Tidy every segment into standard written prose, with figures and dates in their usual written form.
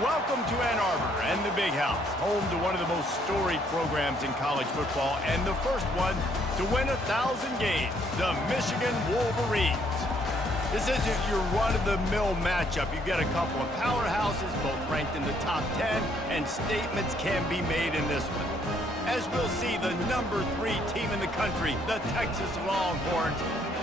Welcome to Ann Arbor and the Big House, home to one of the most storied programs in college football and the first one to win 1,000 games, the Michigan Wolverines. This isn't your run-of-the-mill matchup. You've got a couple of powerhouses, both ranked in the top 10, and statements can be made in this one. As we'll see, the number 3 team in the country, the Texas Longhorns,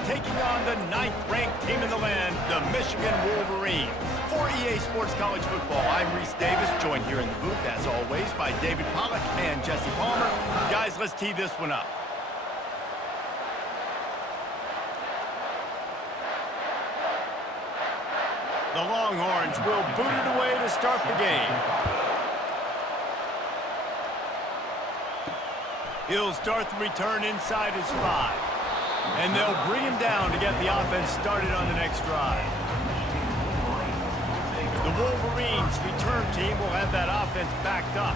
taking on the 9th-ranked team in the land, the Michigan Wolverines. For EA Sports College Football, I'm Reese Davis, joined here in the booth, as always, by David Pollack and Jesse Palmer. Guys, let's tee this one up. The Longhorns will boot it away to start the game. He'll start the return inside his 5. And they'll bring him down to get the offense started on the next drive. The Wolverines return team will have that offense backed up.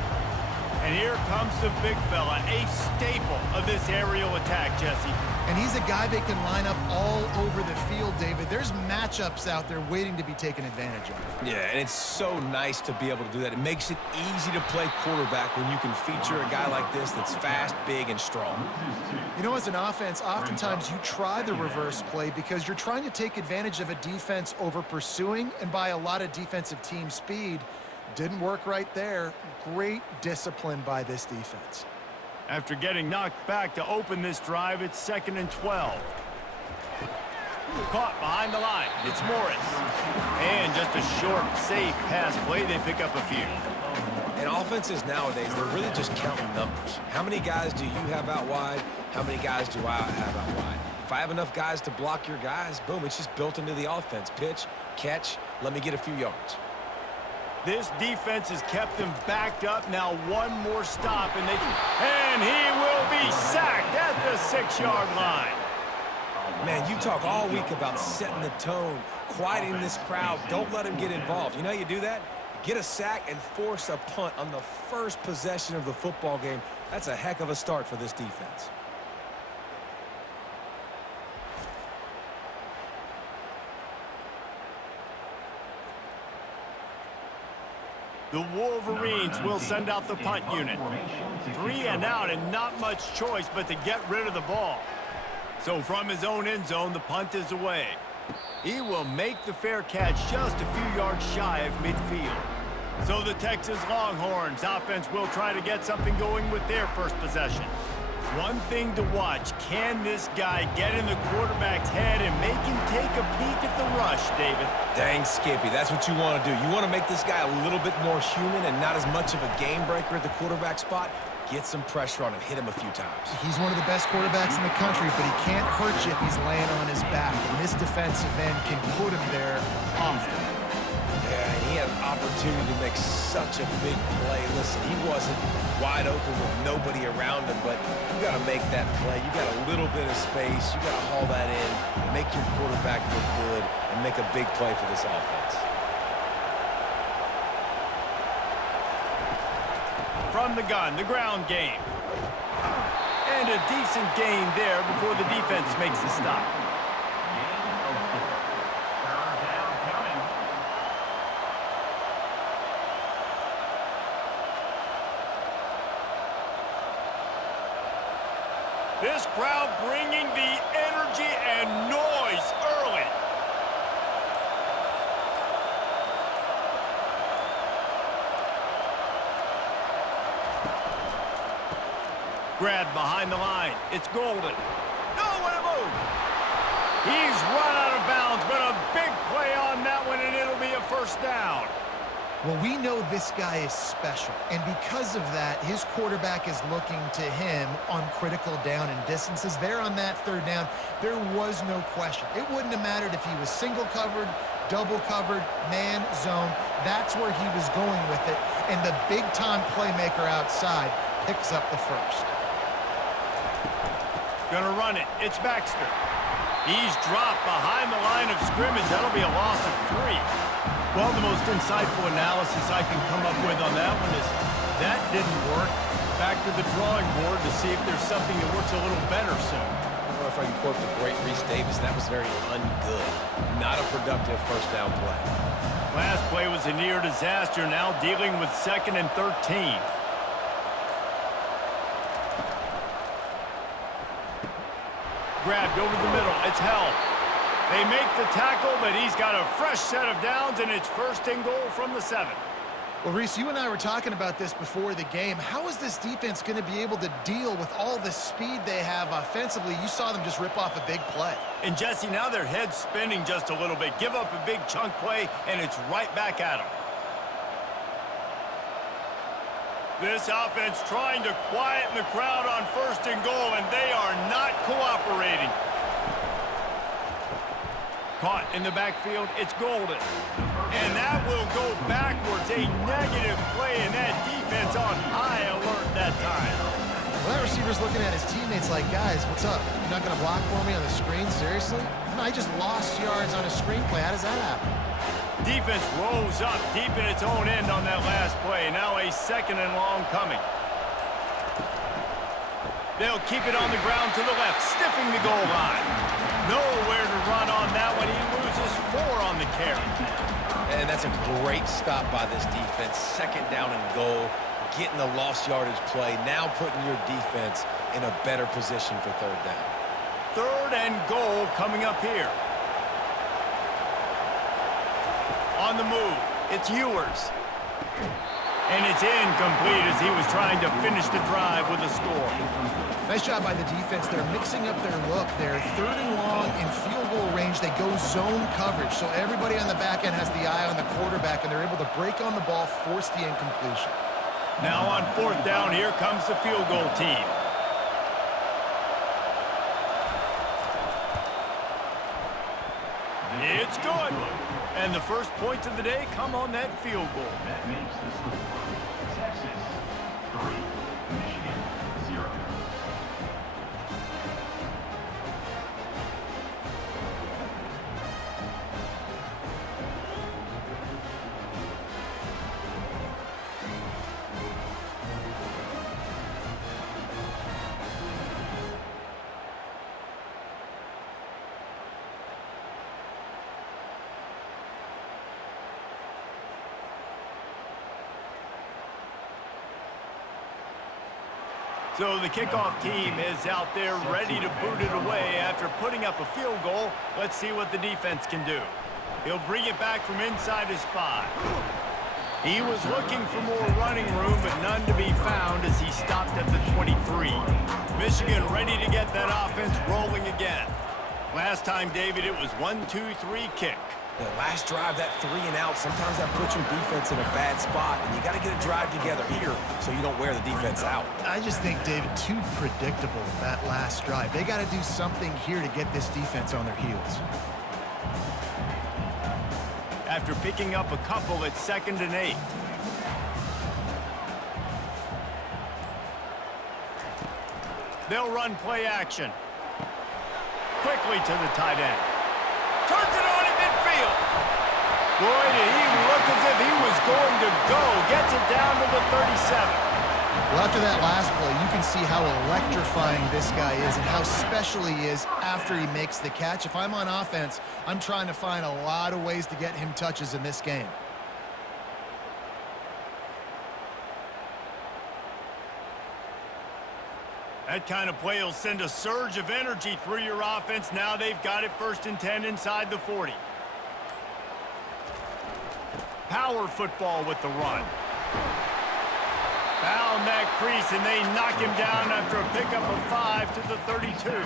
And here comes the big fella, a staple of this aerial attack, Jesse. And he's a guy that can line up all over the field, David. There's matchups out there waiting to be taken advantage of. Yeah, and it's so nice to be able to do that. It makes it easy to play quarterback when you can feature a guy like this that's fast, big, and strong. You know, as an offense, oftentimes you try the reverse play because you're trying to take advantage of a defense over pursuing and by a lot of defensive team speed. Didn't work right there. Great discipline by this defense. After getting knocked back to open this drive, it's 2nd and 12. Caught behind the line. It's Morris. And just a short, safe pass play. They pick up a few. And offenses nowadays, they're really just counting numbers. How many guys do you have out wide? How many guys do I have out wide? If I have enough guys to block your guys, boom, it's just built into the offense. Pitch, catch, let me get a few yards. This defense has kept them backed up. Now one more stop, and he will be sacked at the 6-yard line. Man, you talk all week about setting the tone, quieting this crowd. Don't let them get involved. You know how you do that? Get a sack and force a punt on the first possession of the football game. That's a heck of a start for this defense. The Wolverines will send out the punt unit. 3 and out and not much choice but to get rid of the ball. So from his own end zone, the punt is away. He will make the fair catch just a few yards shy of midfield. So the Texas Longhorns offense will try to get something going with their first possession. One thing to watch, can this guy get in the quarterback's head and make him take a peek at the rush, David? Dang, Skippy, that's what you want to do. You want to make this guy a little bit more human and not as much of a game breaker at the quarterback spot. Get some pressure on him, hit him a few times. He's one of the best quarterbacks in the country, but he can't hurt you if he's laying on his back. And this defensive end can put him there often. Yeah, and he had an opportunity to make such a big play. Listen, he wasn't wide open with nobody around him, but you got to make that play. You got a little bit of space. You got to haul that in, make your quarterback look good, and make a big play for this offense. From the gun, the ground game. And a decent gain there before the defense makes the stop. This crowd bringing the energy and noise early. Grabbed behind the line. It's Golden. No, what a move. He's run out of bounds, but a big play on that one, and it'll be a first down. Well, we know this guy is special, and because of that, his quarterback is looking to him on critical down and distances. There on that 3rd down, there was no question. It wouldn't have mattered if he was single covered, double covered, man, zone. That's where he was going with it, and the big-time playmaker outside picks up the first. Gonna run it. It's Baxter. He's dropped behind the line of scrimmage. That'll be a loss of 3. Well, the most insightful analysis I can come up with on that one is that didn't work. Back to the drawing board to see if there's something that works a little better soon. don't know if I can quote the great Reese Davis. That was very ungood. Not a productive first down play. Last play was a near disaster, now dealing with 2nd and 13. Grabbed over the middle. It's held. They make the tackle, but he's got a fresh set of downs, and it's 1st and goal from the 7. Well, Reese, you and I were talking about this before the game. How is this defense going to be able to deal with all the speed they have offensively? You saw them just rip off a big play. And, Jesse, now their head's spinning just a little bit. Give up a big chunk play, and it's right back at them. This offense trying to quieten the crowd on 1st and goal, and they are not cooperating. Caught in the backfield, it's Golden. And that will go backwards. A negative play, and that defense on high alert that time. Well, that receiver's looking at his teammates like, guys, what's up? You're not going to block for me on the screen? Seriously? No, I just lost yards on a screen play. How does that happen? Defense rolls up deep in its own end on that last play. Now a 2nd and long coming. They'll keep it on the ground to the left, stiffing the goal line. Nowhere to run on that one. He loses 4 on the carry. And that's a great stop by this defense. 2nd down and goal, getting the lost yardage play, now putting your defense in a better position for 3rd down. 3rd and goal coming up here. On the move, it's Ewers. And it's incomplete as he was trying to finish the drive with a score. Nice job by the defense. They're mixing up their look. They're 3rd and long in field goal range. They go zone coverage, so everybody on the back end has the eye on the quarterback, and they're able to break on the ball, force the incompletion. Now on 4th down, here comes the field goal team. It's good. And the first points of the day come on that field goal. That makes the score Texas 3, Michigan 0. So the kickoff team is out there ready to boot it away after putting up a field goal. Let's see what the defense can do. He'll bring it back from inside his 5. He was looking for more running room, but none to be found as he stopped at the 23. Michigan ready to get that offense rolling again. Last time, David, it was 1-2-3 kick. The last drive, that 3 and out, sometimes that puts your defense in a bad spot, and you got to get a drive together here so you don't wear the defense out. I just think, David, too predictable, that last drive. They got to do something here to get this defense on their heels. After picking up a couple at 2nd and 8. They'll run play action. Quickly to the tight end. Turns it on in midfield. Boy, did he look as if he was going to go. Gets it down to the 37. Well, after that last play, you can see how electrifying this guy is and how special he is after he makes the catch. If I'm on offense, I'm trying to find a lot of ways to get him touches in this game. That kind of play will send a surge of energy through your offense. Now they've got it 1st and 10 inside the 40. Power football with the run. Found that crease, and they knock him down after a pickup of 5 to the 32.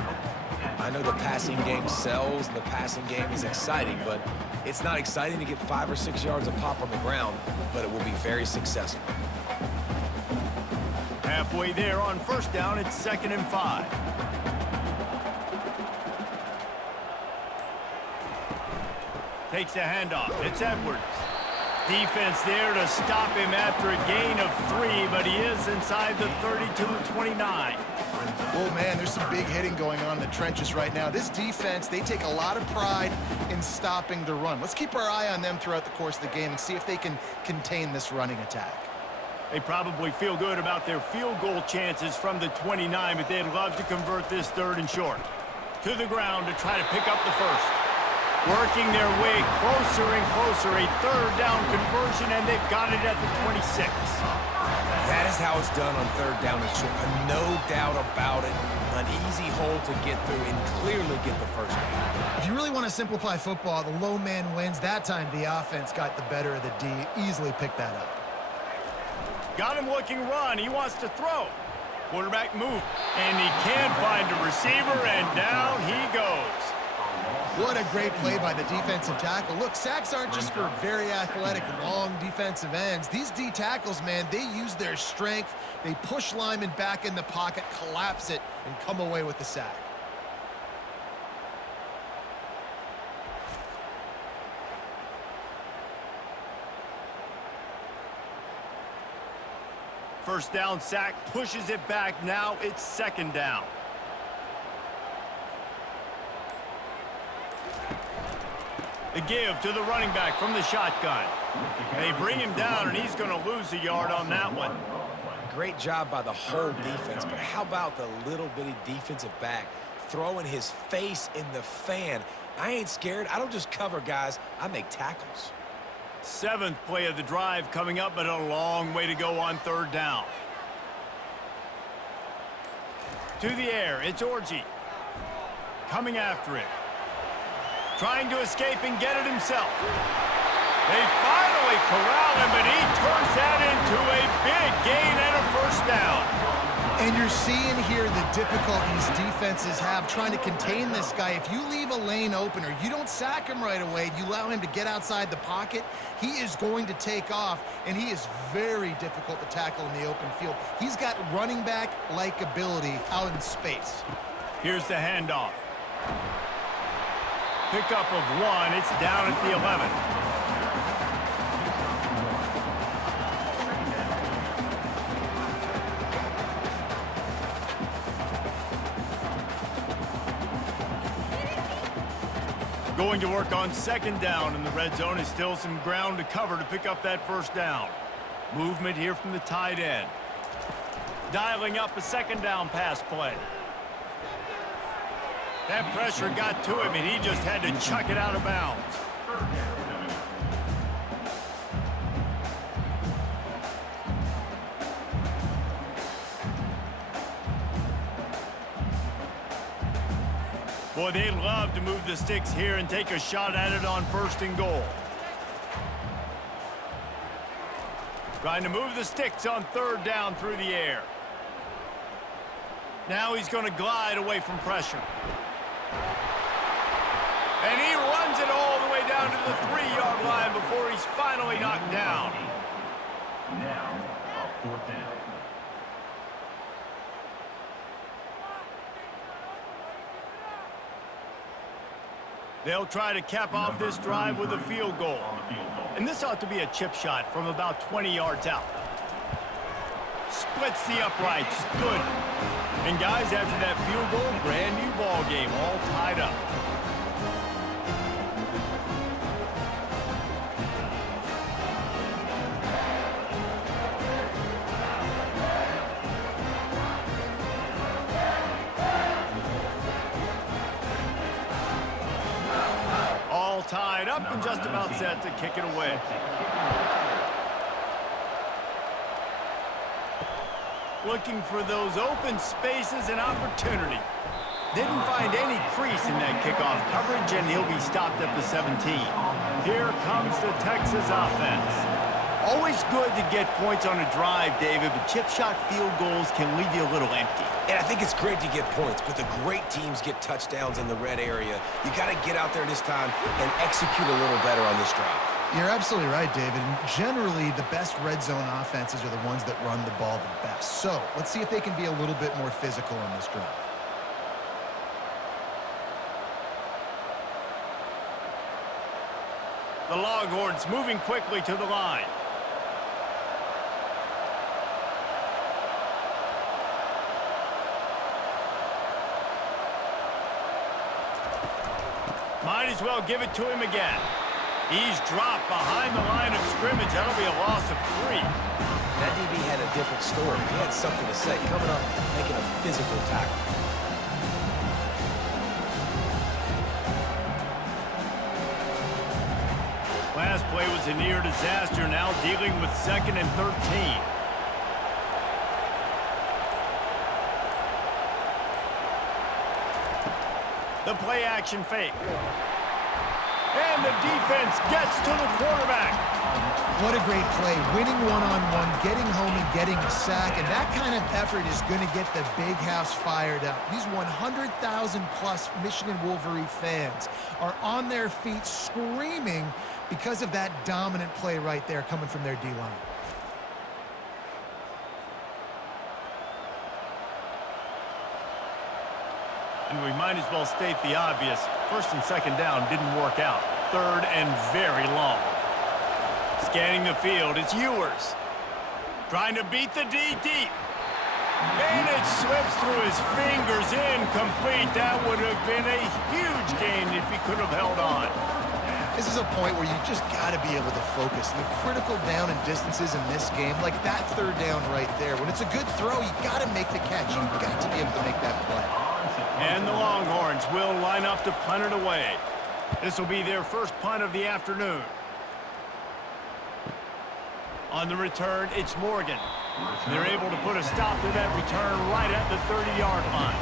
I know the passing game sells, and the passing game is exciting, but it's not exciting to get 5 or 6 yards of pop on the ground, but it will be very successful. Halfway there on 1st down, it's 2nd and 5. Takes the handoff. It's Edwards. Defense there to stop him after a gain of 3, but he is inside the 32-29. Oh, man, there's some big hitting going on in the trenches right now. This defense, they take a lot of pride in stopping the run. Let's keep our eye on them throughout the course of the game and see if they can contain this running attack. They probably feel good about their field goal chances from the 29, but they'd love to convert this 3rd and short. to the ground to try to pick up the first. Working their way closer and closer, a third down conversion, and they've got it at the 26. That is how it's done on third down and short. No doubt about it. An easy hole to get through and clearly get the first down. If you really want to simplify football, the low man wins. That time the offense got the better of the D. Easily picked that up. Got him looking run. He wants to throw. Quarterback move. And he can't find a receiver, and down he goes. What a great play by the defensive tackle. Look, sacks aren't just for very athletic, long defensive ends. These D tackles, man, they use their strength. They push linemen back in the pocket, collapse it, and come away with the sack. First down sack, pushes it back. Now it's second down. The give to the running back from the shotgun. They bring him down, and he's going to lose a yard on that one. Great job by the whole defense, but how about the little bitty defensive back throwing his face in the fan? I ain't scared. I don't just cover guys. I make tackles. Seventh play of the drive coming up, but a long way to go on third down. To the air, it's Orji. Coming after it. Trying to escape and get it himself. They finally corral him, but he turns that into a big gain and a first down. And you're seeing here the difficulties defenses have trying to contain this guy. If you leave a lane open or you don't sack him right away, you allow him to get outside the pocket, he is going to take off, and he is very difficult to tackle in the open field. He's got running back-like ability out in space. Here's the handoff. Pickup of one. It's down at the 11. Going to work on second down, and the red zone is still some ground to cover to pick up that first down. Movement here from the tight end. Dialing up a second down pass play. That pressure got to him, and he just had to chuck it out of bounds. Boy, they'd love to move the sticks here and take a shot at it on first and goal. Trying to move the sticks on third down through the air. Now he's going to glide away from pressure. And he runs it all the way down to the 3-yard line before he's finally knocked down. Now, a fourth down. They'll try to cap off this drive with a field goal. And this ought to be a chip shot from about 20 yards out. Splits the uprights. Good. And guys, after that field goal, brand new ball game, all tied up. All tied up and just about set to kick it away. Looking for those open spaces and opportunity. Didn't find any crease in that kickoff coverage, and he'll be stopped at the 17. Here comes the Texas offense. Always good to get points on a drive, David, but chip shot field goals can leave you a little empty. And I think it's great to get points, but the great teams get touchdowns in the red area. You got to get out there this time and execute a little better on this drive. You're absolutely right, David. And generally, the best red zone offenses are the ones that run the ball the best. So let's see if they can be a little bit more physical on this drive. The Longhorns moving quickly to the line. Might as well give it to him again. He's dropped behind the line of scrimmage. That'll be a loss of 3. That DB had a different story. He had something to say, coming up, making a physical tackle. was a near disaster, now dealing with 2nd and 13. The play action fake. And the defense gets to the quarterback. What a great play. Winning one-on-one, getting home and getting a sack, and that kind of effort is going to get the big house fired up. These 100,000-plus Michigan Wolverine fans are on their feet screaming because of that dominant play right there coming from their D-line. And we might as well state the obvious. 1st and 2nd down didn't work out. 3rd and very long. Scanning the field, it's Ewers. Trying to beat the D deep. And it slips through his fingers, incomplete. That would have been a huge gain if he could have held on. This is a point where you just got to be able to focus. The critical down and distances in this game, like that 3rd down right there. When it's a good throw, you got to make the catch. You've got to be able to make that play. And the Longhorns will line up to punt it away. This will be their first punt of the afternoon. On the return, it's Morgan. They're able to put a stop to that return right at the 30-yard line.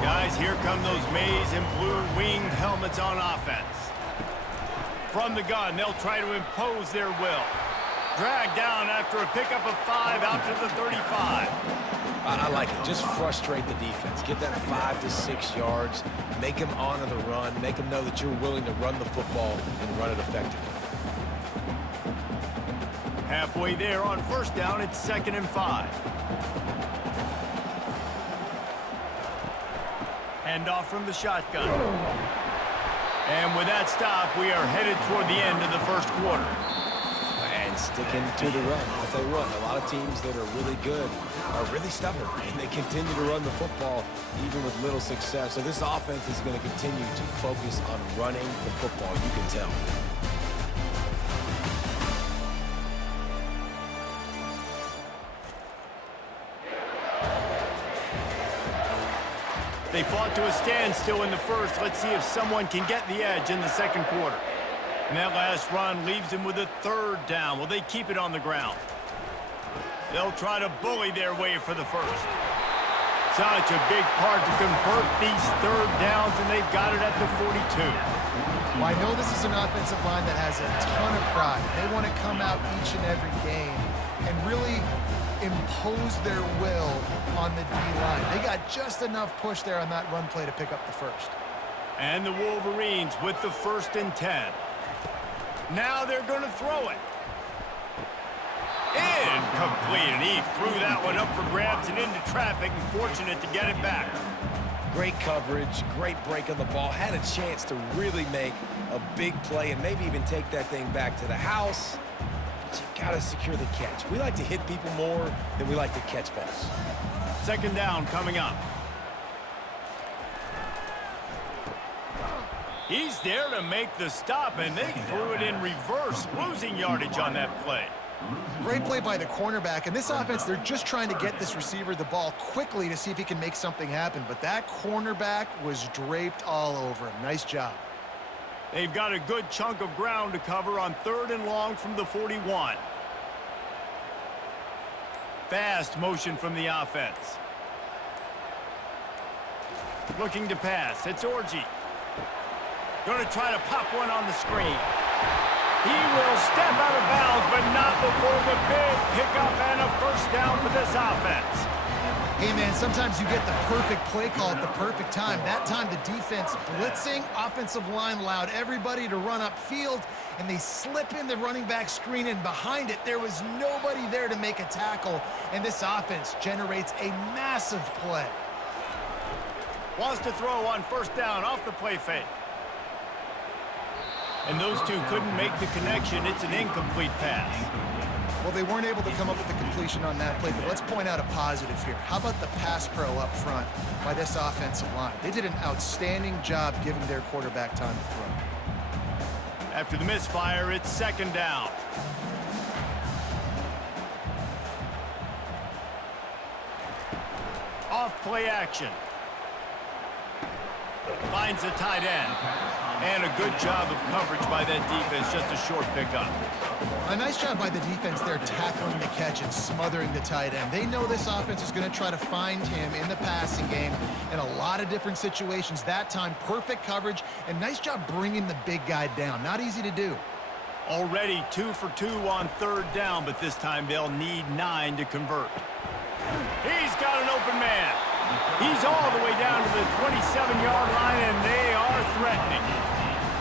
Guys, here come those maize and blue winged helmets on offense. From the gun, they'll try to impose their will. Dragged down after a pickup of 5 out to the 35. I like it. Just frustrate the defense. Get that 5 to 6 yards. Make them honor the run. Make them know that you're willing to run the football and run it effectively. Halfway there on 1st down, it's 2nd and 5. Handoff from the shotgun. And with that stop, we are headed toward the end of the 1st quarter. And sticking to the run. I'll tell you what, a lot of teams that are really good are really stubborn, and they continue to run the football even with little success. So this offense is going to continue to focus on running the football, you can tell. They fought to a standstill in the 1st. Let's see if someone can get the edge in the 2nd quarter. And that last run leaves them with a 3rd down. Will they keep it on the ground? They'll try to bully their way for the 1st. Such a big part to convert these 3rd downs, and they've got it at the 42. Well, I know this is an offensive line that has a ton of pride. They want to come out each and every game and really impose their will on the D-line. They got just enough push there on that run play to pick up the 1st. And the Wolverines with the 1st and 10. Now they're going to throw it. Incomplete, and he threw that one up for grabs and into traffic, and fortunate to get it back. Great coverage, great break on the ball. Had a chance to really make a big play and maybe even take that thing back to the house. But you got to secure the catch. We like to hit people more than we like to catch balls. 2nd down coming up. He's there to make the stop, and they threw it in reverse, losing yardage on that play. Great play by the cornerback. And this offense, they're just trying to get this receiver the ball quickly to see if he can make something happen. But that cornerback was draped all over him. Nice job. They've got a good chunk of ground to cover on 3rd and long from the 41. Fast motion from the offense. Looking to pass. It's Orji. Going to try to pop one on the screen. He will step out of bounds, but not before the big pickup and a 1st down for this offense. Hey, man, sometimes you get the perfect play call at the perfect time. That time, the defense blitzing, offensive line allowed everybody to run upfield, and they slip in the running back screen, and behind it, there was nobody there to make a tackle, and this offense generates a massive play. Wants to throw on 1st down off the play fake. And those two couldn't make the connection. It's an incomplete pass. Well, they weren't able to come up with the completion on that play, but let's point out a positive here. How about the pass pro up front by this offensive line? They did an outstanding job giving their quarterback time to throw. After the misfire, it's 2nd down. Off play action. Finds a tight end. And a good job of coverage by that defense, just a short pickup. A nice job by the defense there tackling the catch and smothering the tight end. They know this offense is going to try to find him in the passing game in a lot of different situations. That time, perfect coverage, and nice job bringing the big guy down. Not easy to do. Already 2 for 2 on third down, but this time they'll need 9 to convert. He's got an open man. He's all the way down to the 27-yard line, and they are threatening.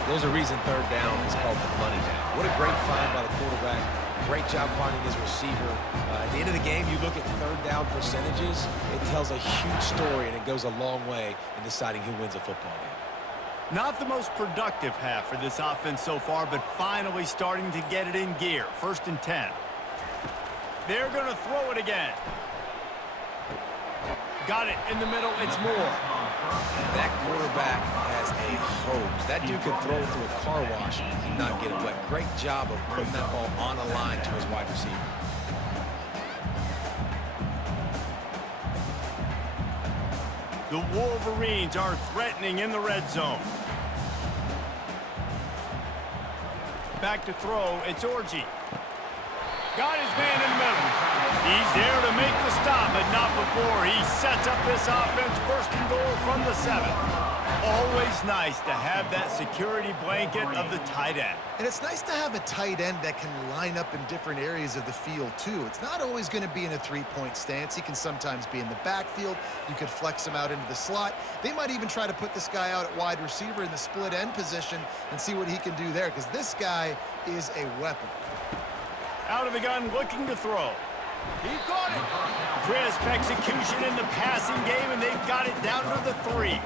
There's a reason third down is called the money down. What a great find by the quarterback. Great job finding his receiver. At the end of the game, you look at third down percentages, it tells a huge story, and it goes a long way in deciding who wins a football game. Not the most productive half for this offense so far, but finally starting to get it in gear. 1st and 10. They're going to throw it again. Got it in the middle. It's Moore. That quarterback has a hose. That dude could throw it through a car wash and not get it wet. Great job of putting that ball on a line to his wide receiver. The Wolverines are threatening in the red zone. Back to throw. It's Orji. Got his man in the middle. He's there to make the stop, but not before he sets up this offense. 1st and goal from the 7. Always nice to have that security blanket of the tight end. And it's nice to have a tight end that can line up in different areas of the field, too. It's not always going to be in a three-point stance. He can sometimes be in the backfield. You could flex him out into the slot. They might even try to put this guy out at wide receiver in the split end position and see what he can do there, because this guy is a weapon. Out of the gun, looking to throw. He caught it. Crisp execution in the passing game, and they've got it down to the 3.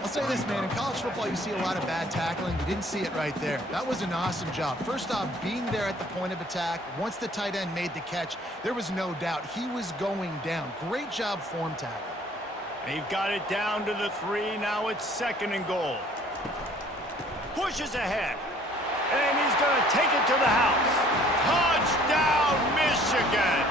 I'll say this, man. In college football, you see a lot of bad tackling. You didn't see it right there. That was an awesome job. First off, being there at the point of attack. Once the tight end made the catch, there was no doubt he was going down. Great job form tackle. They've got it down to the 3. Now it's 2nd and goal. Pushes ahead. And he's going to take it to the house. Touchdown, Michigan!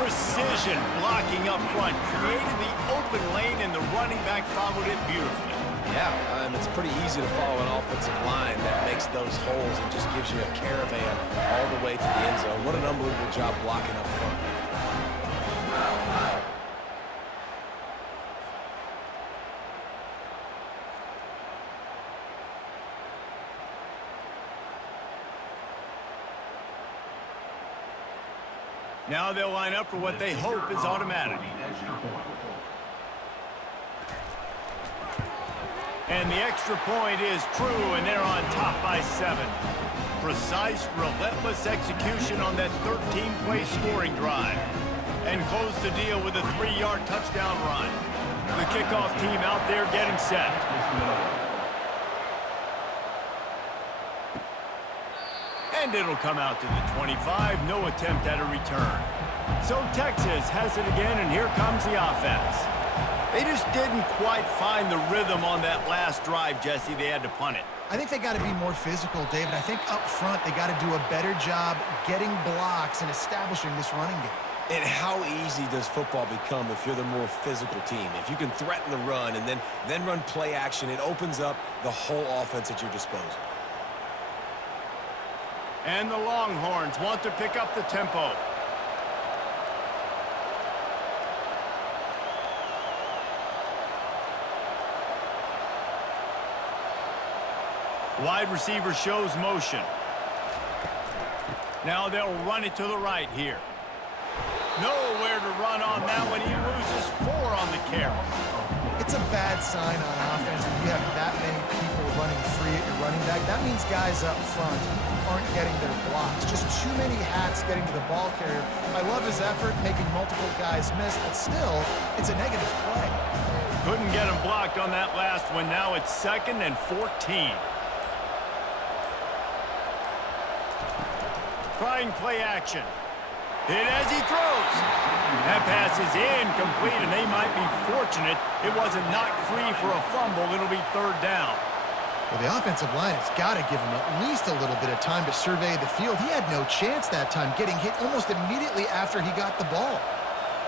Precision blocking up front. Created the open lane, and the running back followed it beautifully. Yeah, it's pretty easy to follow an offensive line that makes those holes and just gives you a caravan all the way to the end zone. What an unbelievable job blocking up front. Now they'll line up for what they hope is automatic. And the extra point is true, and they're on top by 7. Precise, relentless execution on that 13-play scoring drive. And close the deal with a 3-yard touchdown run. The kickoff team out there getting set. And it'll come out to the 25. No attempt at a return. So Texas has it again, and here comes the offense. They just didn't quite find the rhythm on that last drive, Jesse. They had to punt it. I think they got to be more physical, David. I think up front they got to do a better job getting blocks and establishing this running game. And how easy does football become if you're the more physical team? If you can threaten the run and then run play action, it opens up the whole offense at your disposal. And the Longhorns want to pick up the tempo. Wide receiver shows motion. Now they'll run it to the right here. Nowhere to run on that one. He loses 4 on the carry. It's a bad sign on offense when you have that many people running free at your running back. That means guys up front aren't getting their blocks. Just too many hats getting to the ball carrier. I love his effort, making multiple guys miss, but still, it's a negative play. Couldn't get him blocked on that last one. Now it's 2nd and 14. Trying play action. Hit as he throws. That pass is incomplete, and they might be fortunate it wasn't knocked free for a fumble. It'll be 3rd down. Well, the offensive line has got to give him at least a little bit of time to survey the field. He had no chance that time, getting hit almost immediately after he got the ball.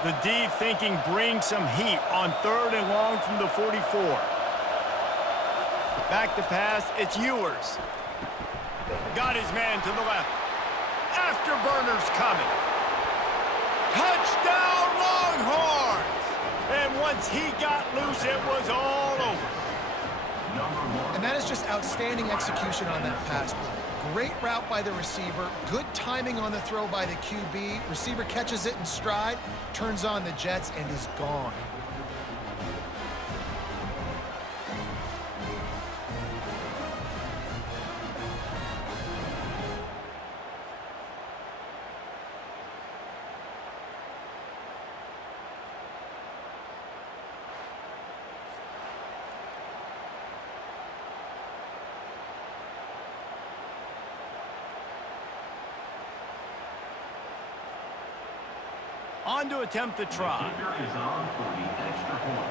The D thinking bring some heat on 3rd and long from the 44. Back to pass, it's Ewers. Got his man to the left. Afterburners coming. Touchdown, Longhorns! And once he got loose, it was all over. And that is just outstanding execution on that pass play. Great route by the receiver. Good timing on the throw by the QB. Receiver catches it in stride, turns on the jets, and is gone. On to attempt the try. Kicker is on for the extra point.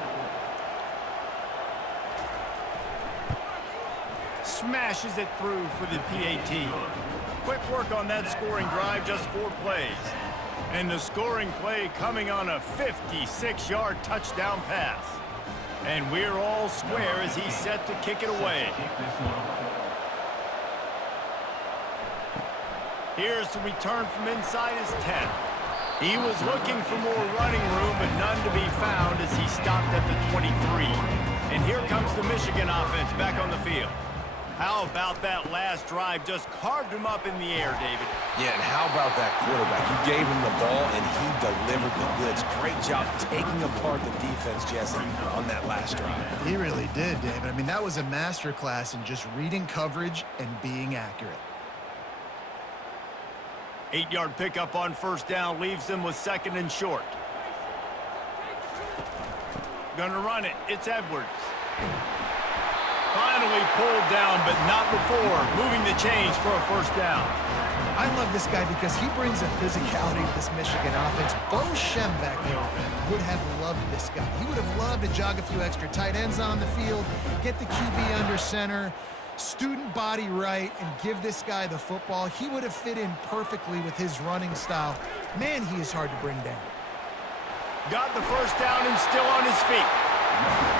Smashes it through for the PAT. Quick work on that scoring drive, just 4 plays. And the scoring play coming on a 56-yard touchdown pass. And we're all square as he's set to kick it away. Here's the return from inside his 10. He was looking for more running room, but none to be found as he stopped at the 23. And here comes the Michigan offense back on the field. How about that last drive? Just carved him up in the air, David. Yeah, and how about that quarterback? You gave him the ball, and he delivered the goods. Great job taking apart the defense, Jesse, on that last drive. He really did, David. I mean, that was a masterclass in just reading coverage and being accurate. 8-yard pickup on first down leaves them with 2nd and short. Gonna run it. It's Edwards. Finally pulled down, but not before moving the chains for a first down. I love this guy because he brings a physicality to this Michigan offense. Bo Schembech would have loved this guy. He would have loved to jog a few extra tight ends on the field, get the QB under center, student body right, and give this guy the football. He would have fit in perfectly with his running style. Man, he is hard to bring down. Got the first down and still on his feet.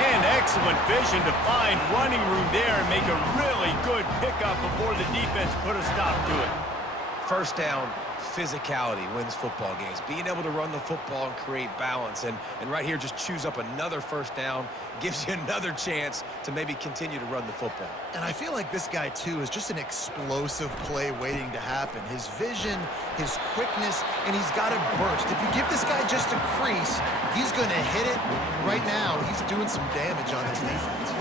And excellent vision to find running room there and make a really good pickup before the defense put a stop to it. First down, physicality wins football games. Being able to run the football and create balance. And right here, just choose up another first down, gives you another chance to maybe continue to run the football. And I feel like this guy, too, is just an explosive play waiting to happen. His vision, his quickness, and he's got a burst. If you give this guy just a crease, he's going to hit it. Right now, he's doing some damage on his defense.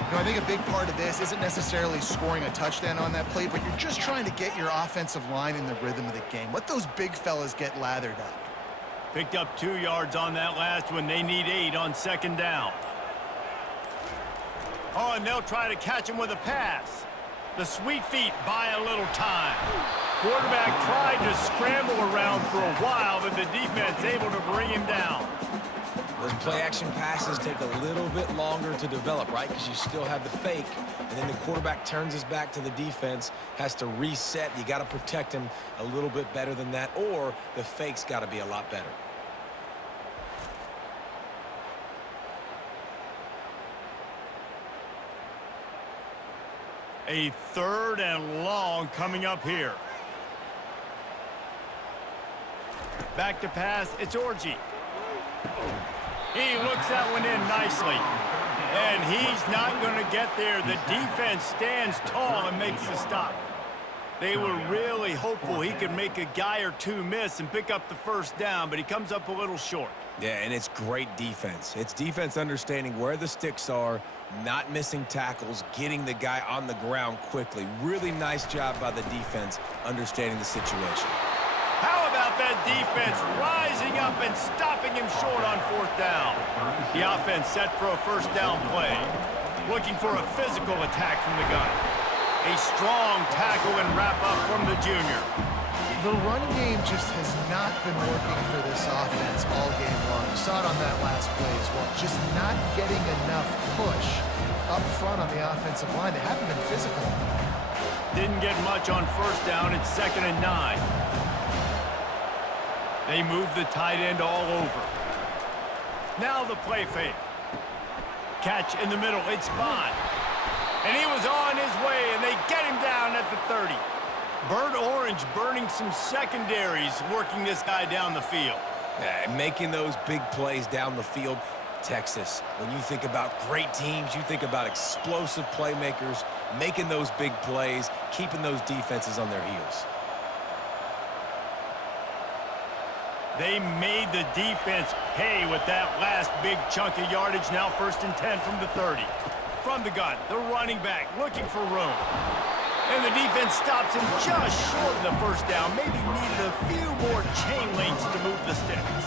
You know, I think a big part of this isn't necessarily scoring a touchdown on that play, but you're just trying to get your offensive line in the rhythm of the game. Let those big fellas get lathered up. Picked up 2 yards on that last one. They need 8 on 2nd down. Oh, and they'll try to catch him with a pass. The sweet feet buy a little time. Quarterback tried to scramble around for a while, but the defense able to bring him down. Those play-action passes take a little bit longer to develop, right? Because you still have the fake, and then the quarterback turns his back to the defense, has to reset. You got to protect him a little bit better than that, or the fake's got to be a lot better. A 3rd and long coming up here. Back to pass, it's Orji. He looks that one in nicely. And he's not going to get there. The defense stands tall and makes the stop. They were really hopeful he could make a guy or two miss and pick up the first down, but he comes up a little short. Yeah, and it's great defense. It's defense understanding where the sticks are, not missing tackles, getting the guy on the ground quickly. Really nice job by the defense understanding the situation. How about that defense rising up and stopping him short on 4th down? The offense set for a first down play. Looking for a physical attack from the gun. A strong tackle and wrap up from the junior. The run game just has not been working for this offense all game long. You saw it on that last play as well. Just not getting enough push up front on the offensive line. They haven't been physical. Didn't get much on first down. It's 2nd and 9. They move the tight end all over. Now the play fake. Catch in the middle. It's Bond. at the 30. Burnt Orange burning some secondaries, working this guy down the field. Making those big plays down the field. Texas, when you think about great teams, you think about explosive playmakers, making those big plays, keeping those defenses on their heels. They made the defense pay with that last big chunk of yardage. Now 1st and 10 from the 30. From the gun, the running back looking for room. And the defense stops him just short of the first down. Maybe needed a few more chain links to move the sticks.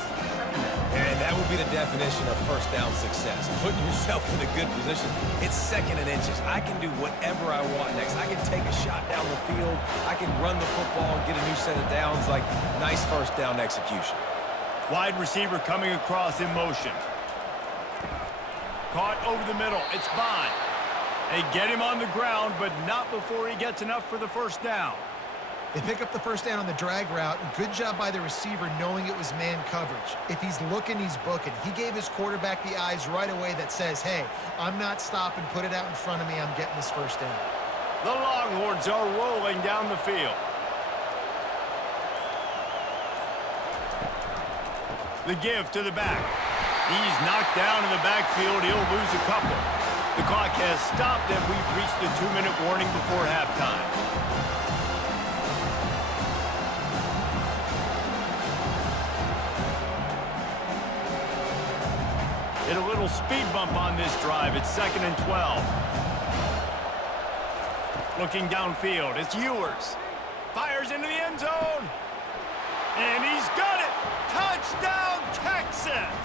And that would be the definition of first down success. Putting yourself in a good position. It's 2nd and inches. I can do whatever I want next. I can take a shot down the field. I can run the football and get a new set of downs. Like, nice first down execution. Wide receiver coming across in motion. Caught over the middle. It's Bond. They get him on the ground, but not before he gets enough for the first down. They pick up the first down on the drag route. Good job by the receiver knowing it was man coverage. If he's looking, he's booking. He gave his quarterback the eyes right away that says, hey, I'm not stopping. Put it out in front of me. I'm getting this first down. The Longhorns are rolling down the field. The give to the back. He's knocked down in the backfield. He'll lose a couple. The clock has stopped, and we've reached the 2-minute warning before halftime. Hit a little speed bump on this drive. It's 2nd and 12. Looking downfield, it's Ewers. Fires into the end zone. And he's got it. Touchdown, Texas.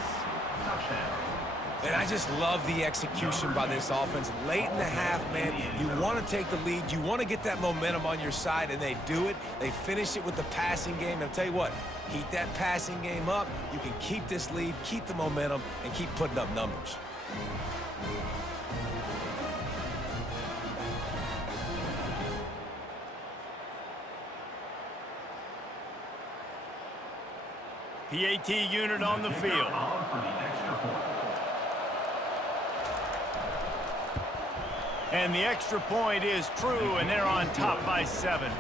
And I just love the execution by this offense. Late in the half, man, you want to take the lead. You want to get that momentum on your side, and they do it. They finish it with the passing game. And I'll tell you what, heat that passing game up. You can keep this lead, keep the momentum, and keep putting up numbers. PAT unit on the field. And the extra point is true, and they're on top by 7.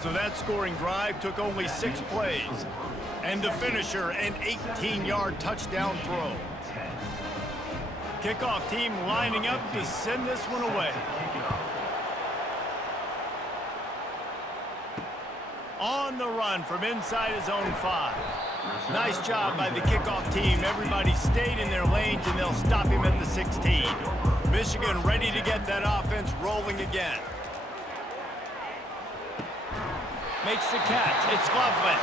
So that scoring drive took only 6 plays. And the finisher, an 18-yard touchdown throw. Kickoff team lining up to send this one away. On the run from inside his own 5. Nice job by the kickoff team. Everybody stayed in their lanes, and they'll stop him at the 16. Michigan ready to get that offense rolling again. Makes the catch. It's Loveland.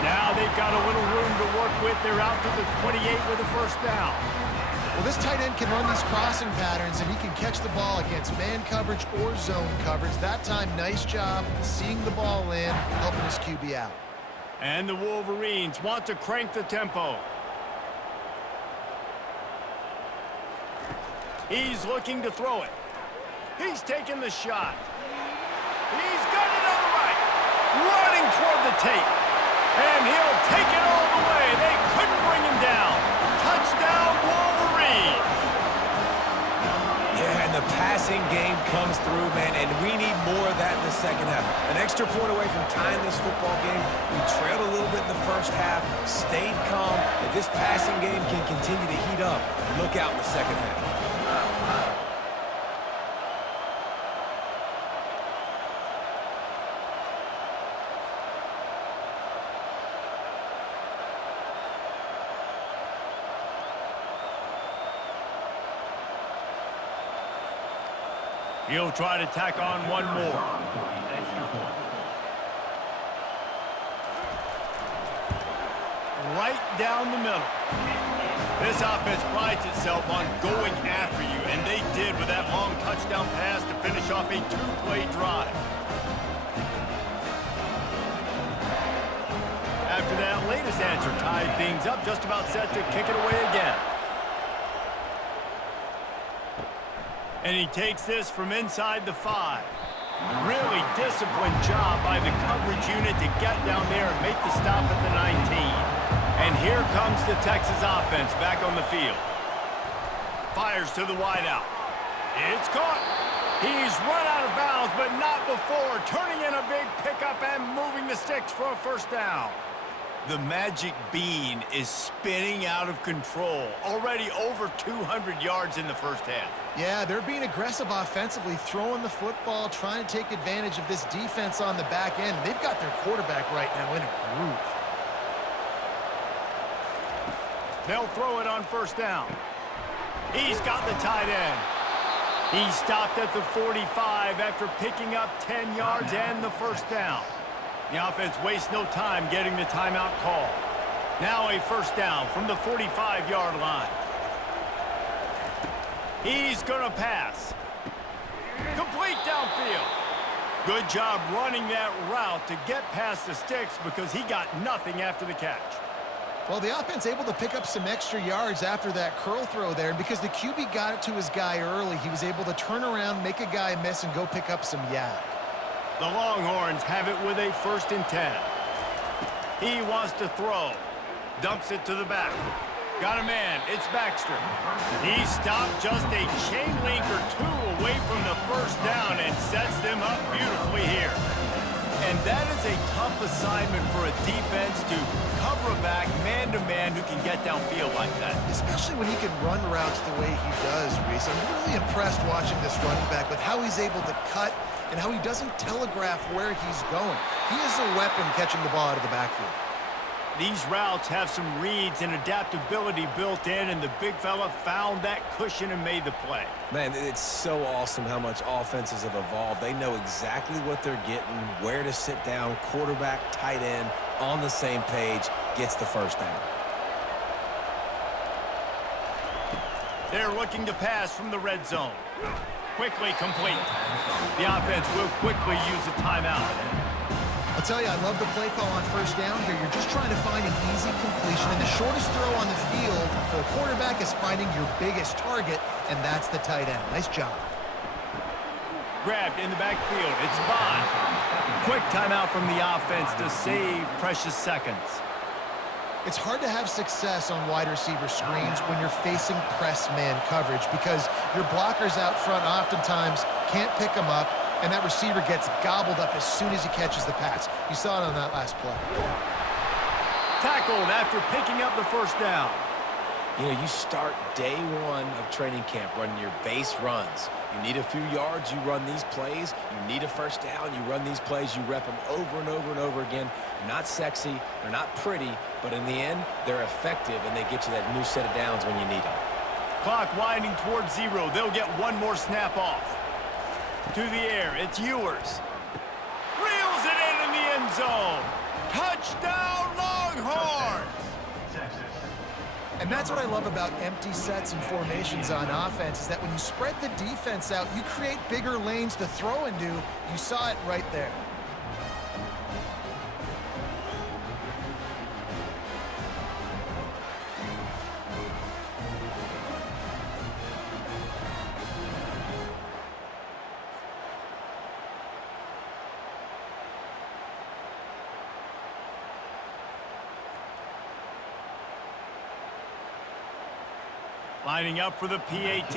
Now they've got a little room to work with. They're out to the 28 with a first down. Well, this tight end can run these crossing patterns, and he can catch the ball against man coverage or zone coverage. That time, nice job seeing the ball in, helping his QB out. And the Wolverines want to crank the tempo. He's looking to throw it. He's taking the shot. He's got it on the right. Running toward the tape. And he'll take it all the way. They couldn't bring him down. Touchdown, Wolverines. Yeah, and the passing game comes through, man, and we need more of that in the second half. An extra point away from tying this football game. We trailed a little bit in the first half, stayed calm. If this passing game can continue to heat up, look out in the second half. He'll try to tack on one more. Right down the middle. This offense prides itself on going after you, and they did with that long touchdown pass to finish off a 2-play drive. After that latest answer tied things up, just about set to kick it away again. And he takes this from inside the 5. Really disciplined job by the coverage unit to get down there and make the stop at the 19. And here comes the Texas offense back on the field. Fires to the wideout. It's caught. He's run out of bounds, but not before. Turning in a big pickup and moving the sticks for a first down. The magic bean is spinning out of control. Already over 200 yards in the first half. Yeah, they're being aggressive offensively, throwing the football, trying to take advantage of this defense on the back end. They've got their quarterback right now in a groove. They'll throw it on first down. He's got the tight end. He stopped at the 45 after picking up 10 yards and the first down. The offense wastes no time getting the timeout call. Now a first down from the 45-yard line. He's going to pass. Complete downfield. Good job running that route to get past the sticks because he got nothing after the catch. Well, the offense able to pick up some extra yards after that curl throw there, and because the QB got it to his guy early, he was able to turn around, make a guy miss, and go pick up some yak. The Longhorns have it with a 1st and 10. He wants to throw. Dumps it to the back. Got a man. It's Baxter. He stopped just a chain link or two away from the first down and sets them up beautifully here. And that is a tough assignment for a defense to cover a back man-to-man who can get downfield like that. Especially when he can run routes the way he does, Reese. I'm really impressed watching this running back with how he's able to cut and how he doesn't telegraph where he's going. He is a weapon catching the ball out of the backfield. These routes have some reads and adaptability built in, and the big fella found that cushion and made the play. Man, it's so awesome how much offenses have evolved. They know exactly what they're getting, where to sit down, quarterback, tight end, on the same page, gets the first down. They're looking to pass from the red zone. Quickly complete. The offense will quickly use a timeout. I'll tell you, I love the play call on first down here. You're just trying to find an easy completion, and the shortest throw on the field for a quarterback is finding your biggest target, and that's the tight end. Nice job. Grabbed in the backfield. It's Bond. Quick timeout from the offense to save precious seconds. It's hard to have success on wide receiver screens when you're facing press man coverage because your blockers out front oftentimes can't pick them up, and that receiver gets gobbled up as soon as he catches the pass. You saw it on that last play. Tackled after picking up the first down. You know, you start day one of training camp running your base runs. You need a few yards, you run these plays. You need a first down, you run these plays. You rep them over and over and over again. They're not sexy, they're not pretty, but in the end, they're effective, and they get you that new set of downs when you need them. Clock winding towards 0. They'll get one more snap off. To the air, it's Ewers. Reels it in the end zone. Touchdown, Longhorns! And that's what I love about empty sets and formations on offense is that when you spread the defense out, you create bigger lanes to throw into. You saw it right there. Lining up for the PAT.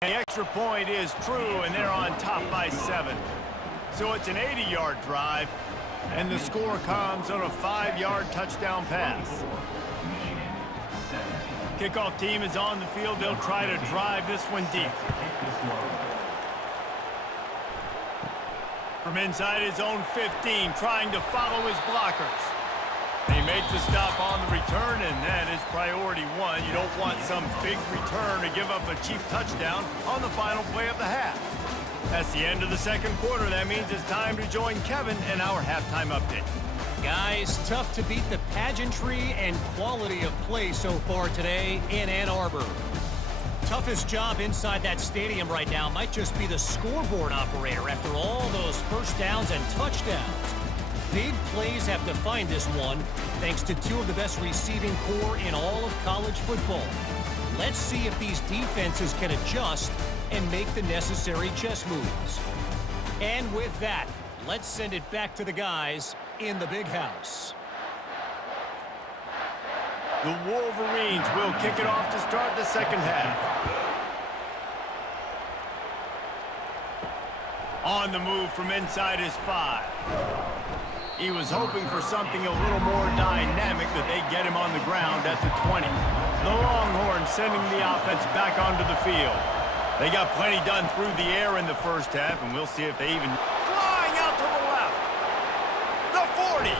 The extra point is true, and they're on top by 7. So it's an 80-yard drive, and the score comes on a 5-yard touchdown pass. Kickoff team is on the field. They'll try to drive this one deep. From inside his own 15, trying to follow his blockers. They make the stop on the return, and that is priority 1. You don't want some big return to give up a cheap touchdown on the final play of the half. That's the end of the second quarter. That means it's time to join Kevin in our halftime update. Guys, tough to beat the pageantry and quality of play so far today in Ann Arbor. Toughest job inside that stadium right now might just be the scoreboard operator after all those first downs and touchdowns. Big plays have defined this one, thanks to 2 of the best receiving core in all of college football. Let's see if these defenses can adjust and make the necessary chess moves. And with that, let's send it back to the guys in the big house. The Wolverines will kick it off to start the second half. On the move from inside his 5. He was hoping for something a little more dynamic, that they get him on the ground at the 20. The Longhorns sending the offense back onto the field. They got plenty done through the air in the first half, and we'll see if they even... Flying out to the left. The 40.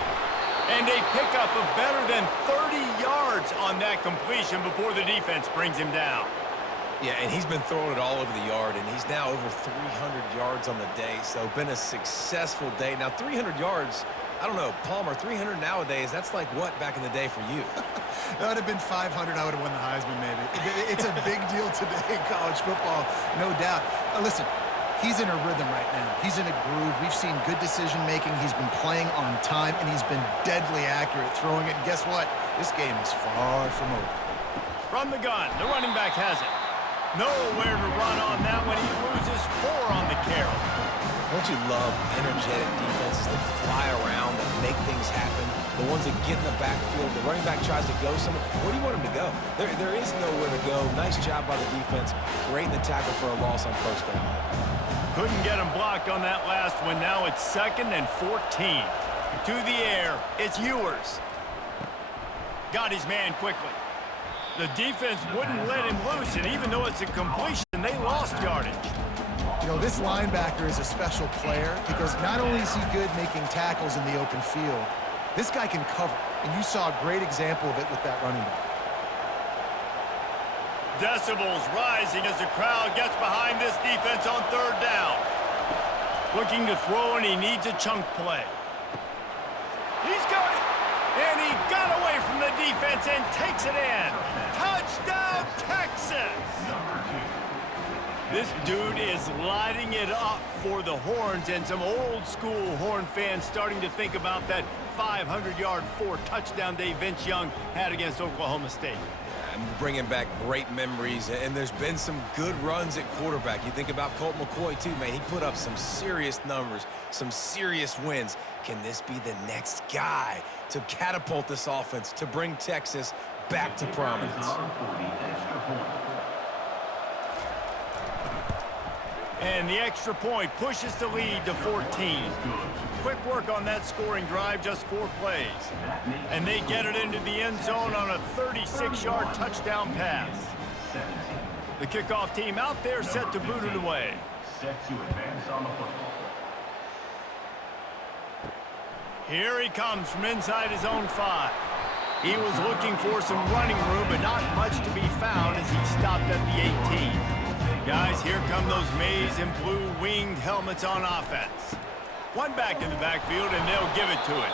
And a pickup of better than 30 yards on that completion before the defense brings him down. Yeah, and he's been throwing it all over the yard, and he's now over 300 yards on the day, so been a successful day. Now, 300 yards, I don't know, Palmer, 300 nowadays, that's like what back in the day for you? That would have been 500. I would have won the Heisman, maybe. It's a big deal today in college football, no doubt. Listen, he's in a rhythm right now. He's in a groove. We've seen good decision-making. He's been playing on time, and he's been deadly accurate throwing it. And guess what? This game is far from over. From the gun, the running back has it. Nowhere to run on that when he loses 4 on the carry. Don't you love energetic defenses that fly around, that make things happen? The ones that get in the backfield, the running back tries to go somewhere. Where do you want him to go? There is nowhere to go. Nice job by the defense, creating the tackle for a loss on first down. Couldn't get him blocked on that last one. Now it's 2nd and 14. To the air, it's Ewers. Got his man quickly. The defense wouldn't let him loose, and even though it's a completion, they lost yardage. You know, this linebacker is a special player because not only is he good making tackles in the open field, this guy can cover, and you saw a great example of it with that running back. Decibels rising as the crowd gets behind this defense on 3rd down. Looking to throw, and he needs a chunk play. He's got it, and he got away from the defense and takes it in. Touchdown, Texas! This dude is lighting it up for the Horns, and some old-school Horn fans starting to think about that 500-yard 4-touchdown day Vince Young had against Oklahoma State. I'm bringing back great memories, and there's been some good runs at quarterback. You think about Colt McCoy, too, man. He put up some serious numbers, some serious wins. Can this be the next guy to catapult this offense, to bring Texas back to prominence? And the extra point pushes the lead to 14. Quick work on that scoring drive, just 4 plays. And they get it into the end zone on a 36-yard touchdown pass. The kickoff team out there set to boot it away. Set to advance on the football. Here he comes from inside his own 5. He was looking for some running room, but not much to be found as he stopped at the 18. Guys, here come those maize and blue winged helmets on offense. One back in the backfield, and they'll give it to it.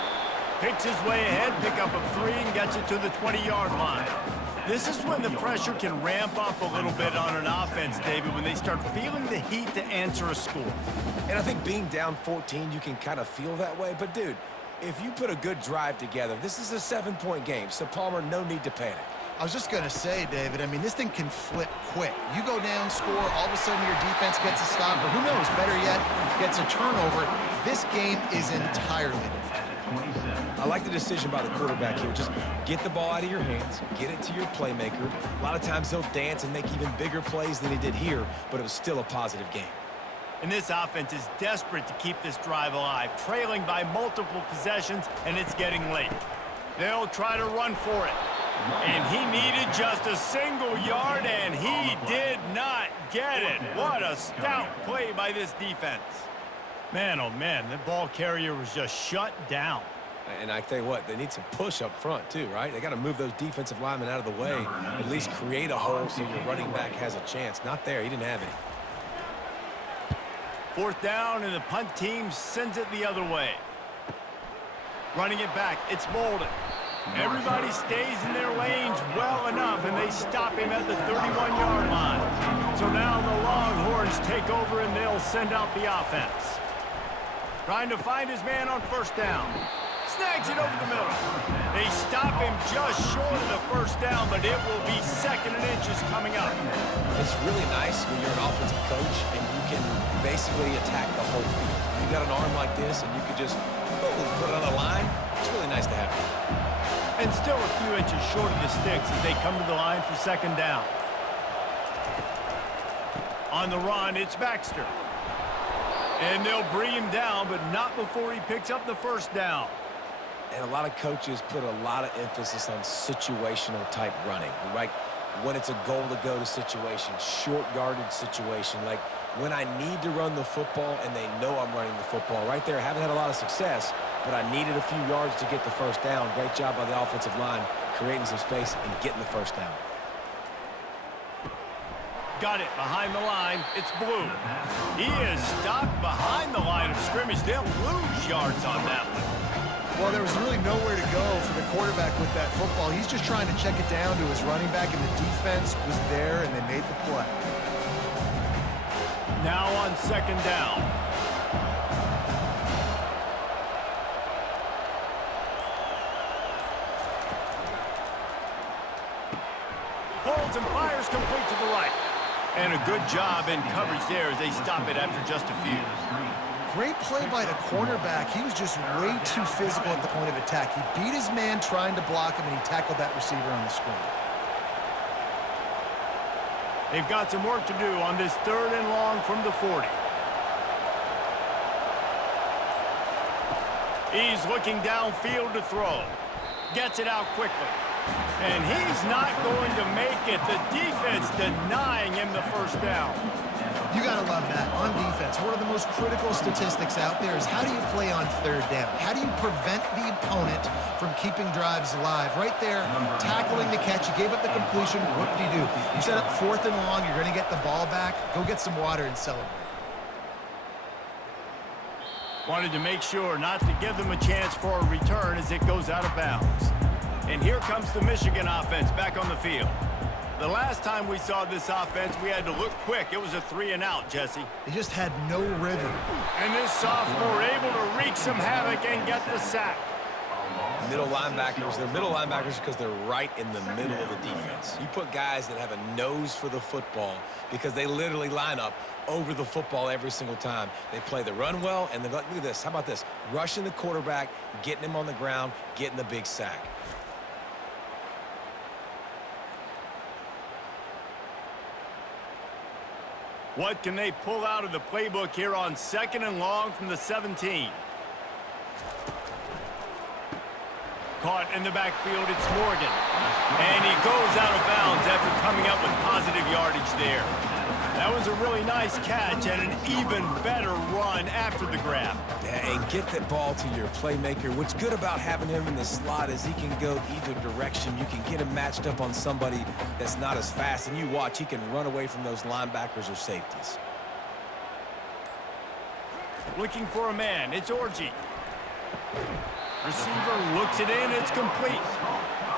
Picks his way ahead, pick up a 3, and gets it to the 20-yard line. This is when the pressure can ramp up a little bit on an offense, David, when they start feeling the heat to answer a score. And I think being down 14, you can kind of feel that way. But, dude, if you put a good drive together, this is a 7-point game, so Palmer, no need to panic. I was just going to say, David, I mean, this thing can flip quick. You go down, score, all of a sudden your defense gets a stop, or who knows, better yet, gets a turnover. This game is entirely different. I like the decision by the quarterback here. Just get the ball out of your hands, get it to your playmaker. A lot of times he'll dance and make even bigger plays than he did here, but it was still a positive game. And this offense is desperate to keep this drive alive, trailing by multiple possessions, and it's getting late. They'll try to run for it. And he needed just a single yard, and he did not get it. What a stout play by this defense. Man, oh man, the ball carrier was just shut down. And I tell you what, they need some push up front too, right? They got to move those defensive linemen out of the way, at least create a hole so your running back has a chance. Not there, he didn't have any. 4th down, and the punt team sends it the other way. Running it back, it's Bolden. Everybody stays in their lanes well enough, and they stop him at the 31-yard line. So now the Longhorns take over, and they'll send out the offense. Trying to find his man on 1st down. Snags it over the middle. They stop him just short of the 1st down, but it will be 2nd and inches coming up. It's really nice when you're an offensive coach and you can basically attack the whole field. You got an arm like this, and you could just put it on the line. It's really nice to have. And still a few inches short of the sticks as they come to the line for second down. On the run, it's Baxter. And they'll bring him down, but not before he picks up the first down. And a lot of coaches put a lot of emphasis on situational type running, right? When it's a goal-to-go situation, short yardage situation, like when I need to run the football and they know I'm running the football. Right there, I haven't had a lot of success, but I needed a few yards to get the first down. Great job by the offensive line, creating some space and getting the first down. Got it behind the line. It's Blue. He is stopped behind the line of scrimmage. They'll lose yards on that one. Well, there was really nowhere to go for the quarterback with that football. He's just trying to check it down to his running back, and the defense was there, and they made the play. Now on second down. Holds and fires complete to the right. And a good job in coverage there as they stop it after just a few. Great play by the cornerback. He was just way too physical at the point of attack. He beat his man trying to block him, and he tackled that receiver on the screen. They've got some work to do on this third and long from the 40. He's looking downfield to throw. Gets it out quickly. And he's not going to make it. The defense denying him the first down. You got to love that. On defense, one of the most critical statistics out there is how do you play on third down? How do you prevent the opponent from keeping drives alive? Right there, tackling the catch. You gave up the completion. What do you do? You set up fourth and long. You're going to get the ball back. Go get some water and celebrate. Wanted to make sure not to give them a chance for a return as it goes out of bounds. And here comes the Michigan offense back on the field. The last time we saw this offense, we had to look quick. It was a 3-and-out, Jesse. They just had no rhythm. And this sophomore able to wreak some havoc and get the sack. Middle linebackers, they're middle linebackers because they're right in the middle of the defense. You put guys that have a nose for the football because they literally line up over the football every single time. They play the run well, and look at this. How about this? Rushing the quarterback, getting him on the ground, getting the big sack. What can they pull out of the playbook here on second and long from the 17? Caught in the backfield, it's Morgan. And he goes out of bounds after coming up with positive yardage there. That was a really nice catch and an even better run after the grab. Yeah, and get that ball to your playmaker. What's good about having him in the slot is he can go either direction. You can get him matched up on somebody that's not as fast, and you watch, he can run away from those linebackers or safeties. Looking for a man, it's Orji. Receiver looks it in, it's complete.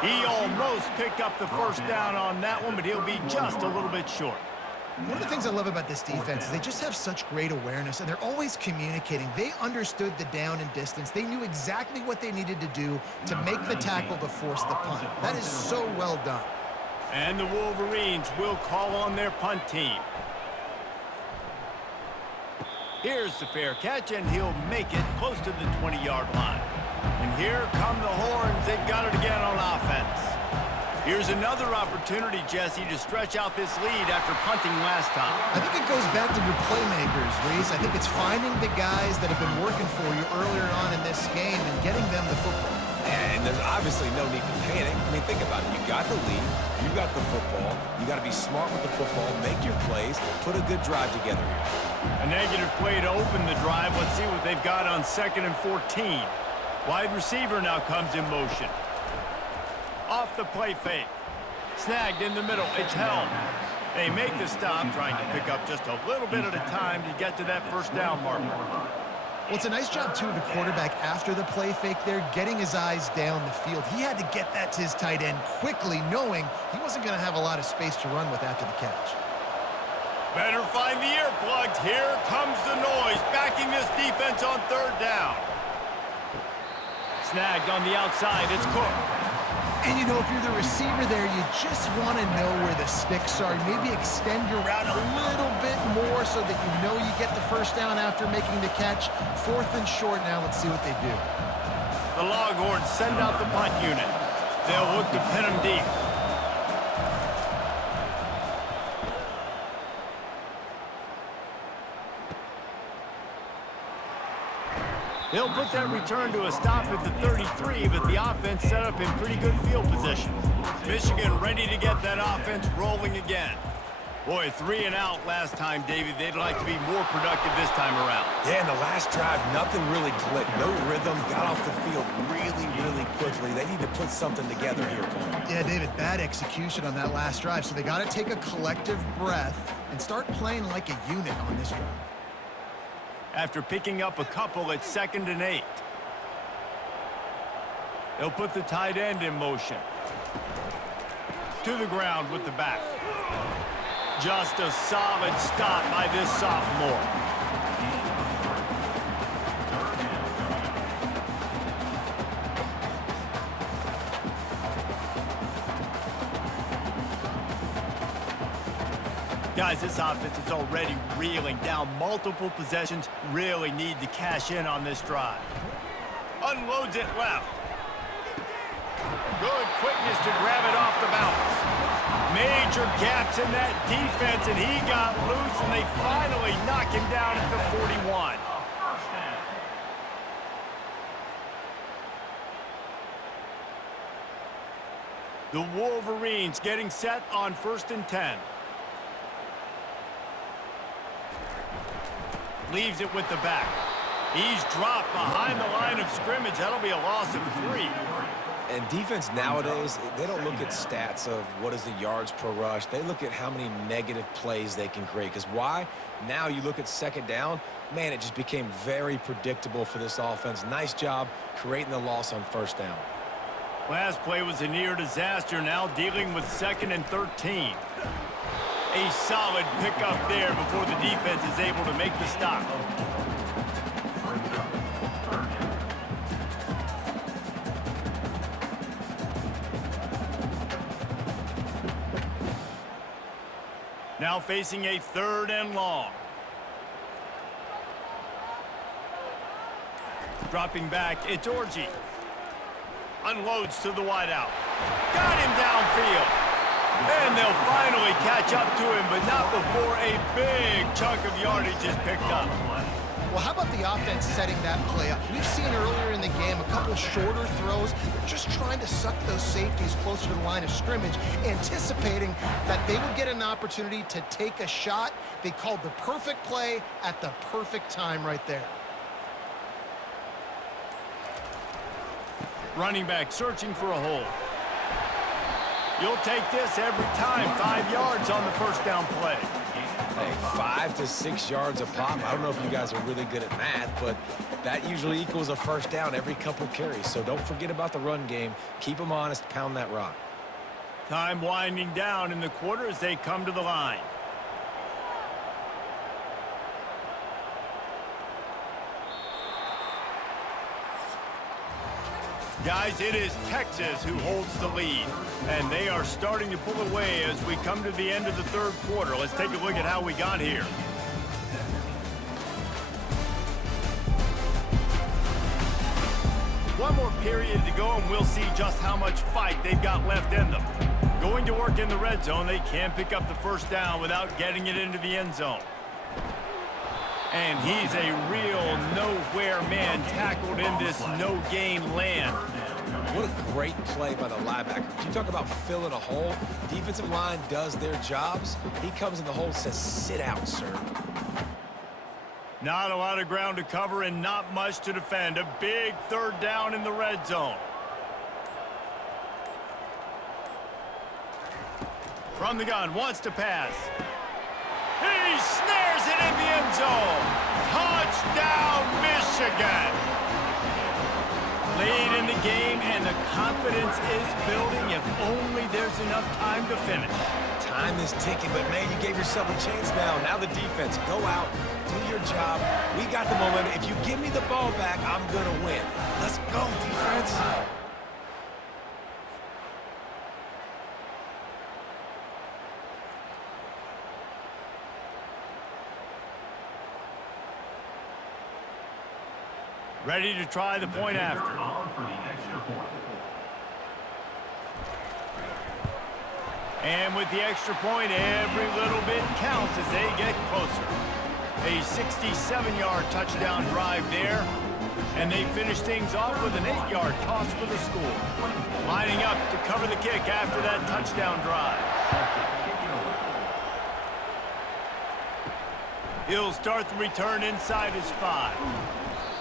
He almost picked up the first down on that one, but he'll be just a little bit short. One of the things I love about this defense is they just have such great awareness, and they're always communicating. They understood the down and distance. They knew exactly what they needed to do to make the tackle to force the punt. That is so well done. And the Wolverines will call on their punt team. Here's the fair catch, and he'll make it close to the 20-yard line. And here come the Horns. They've got it again on offense. Here's another opportunity, Jesse, to stretch out this lead after punting last time. I think it goes back to your playmakers, Reese. I think it's finding the guys that have been working for you earlier on in this game and getting them the football. And there's obviously no need to panic. I mean, think about it. You got the lead. You got the football. You got to be smart with the football, make your plays, put a good drive together here. A negative play to open the drive. Let's see what they've got on 2nd and 14. Wide receiver now comes in motion. Off the play fake. Snagged in the middle. It's held. They make the stop, trying to pick up just a little bit at a time to get to that first down marker. Well, it's a nice job, too, of the quarterback after the play fake there, getting his eyes down the field. He had to get that to his tight end quickly, knowing he wasn't going to have a lot of space to run with after the catch. Better find the earplugs. Here comes the noise, backing this defense on third down. Snagged on the outside. It's Cook. And, you know, if you're the receiver there, you just want to know where the sticks are. Maybe extend your route a little bit more so that you know you get the first down after making the catch. 4th and short now. Let's see what they do. The Longhorns send out the punt unit. They'll look to pin him deep. They'll put that return to a stop at the 33, but the offense set up in pretty good field position. Michigan ready to get that offense rolling again. Boy, 3 and out last time, David. They'd like to be more productive this time around. Yeah, in the last drive, nothing really clicked. No rhythm, got off the field really quickly. They need to put something together here, Paul. Yeah, David, bad execution on that last drive, so they got to take a collective breath and start playing like a unit on this drive. After picking up a couple at 2nd and 8. They'll put the tight end in motion. To the ground with the back. Just a solid stop by this sophomore. Guys, this offense is already reeling down multiple possessions. Really need to cash in on this drive. Unloads it left. Good quickness to grab it off the bounce. Major gaps in that defense, and he got loose, and they finally knock him down at the 41. The Wolverines getting set on 1st and 10. Leaves it with the back. He's dropped behind the line of scrimmage. That'll be a loss of 3. And defense nowadays, they don't look at stats of what is the yards per rush. They look at how many negative plays they can create. Because why? Now you look at 2nd down, man, it just became very predictable for this offense. Nice job creating the loss on 1st down. Last play was a near disaster, now dealing with 2nd and 13. A solid pickup there before the defense is able to make the stop. Now facing a 3rd and long. Dropping back, it's Orji. Unloads to the wideout. Got him downfield. And they'll finally catch up to him, but not before a big chunk of yardage is picked up. Well, how about the offense setting that play up? We've seen earlier in the game a couple shorter throws. They're just trying to suck those safeties closer to the line of scrimmage, anticipating that they would get an opportunity to take a shot. They called the perfect play at the perfect time right there. Running back searching for a hole. You'll take this every time. 5 yards on the 1st down play. Hey, 5 to 6 yards a pop. I don't know if you guys are really good at math, but that usually equals a 1st down every couple carries. So don't forget about the run game. Keep them honest. Pound that rock. Time winding down in the quarter as they come to the line. Guys, it is Texas who holds the lead, and they are starting to pull away as we come to the end of the 3rd quarter. Let's take a look at how we got here. One more period to go, and we'll see just how much fight they've got left in them. Going to work in the red zone, they can pick up the 1st down without getting it into the end zone. And he's a real nowhere man tackled in this no-gain land. What a great play by the linebacker. You talk about filling a hole. Defensive line does their jobs. He comes in the hole and says, sit out, sir. Not a lot of ground to cover and not much to defend. A big 3rd down in the red zone. From the gun, wants to pass. He snares it in the end zone. Touchdown, Michigan. Late in the game, and the confidence is building if only there's enough time to finish. Time is ticking, but, man, you gave yourself a chance now. Now the defense, go out, do your job. We got the momentum. If you give me the ball back, I'm going to win. Let's go, defense. Ready to try the point after. And with the extra point, every little bit counts as they get closer. A 67-yard touchdown drive there. And they finish things off with an 8-yard toss for the score. Lining up to cover the kick after that touchdown drive. He'll start the return inside his 5.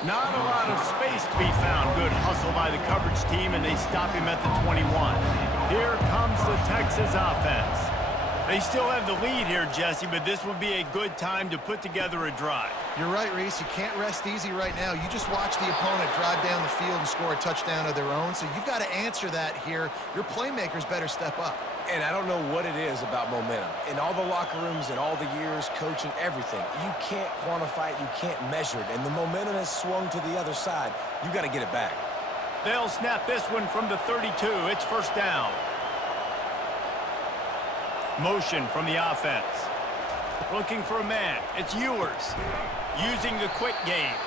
Not a lot of space to be found. Good hustle by the coverage team, and they stop him at the 21. Here comes the Texas offense. They still have the lead here, Jesse, but this would be a good time to put together a drive. You're right, Reese. You can't rest easy right now. You just watch the opponent drive down the field and score a touchdown of their own, so you've got to answer that here. Your playmakers better step up. And I don't know what it is about momentum. In all the locker rooms and all the years, coaching, everything, you can't quantify it, you can't measure it. And the momentum has swung to the other side. You got to get it back. They'll snap this one from the 32. It's first down. Motion from the offense. Looking for a man. It's Ewers. Using the quick game.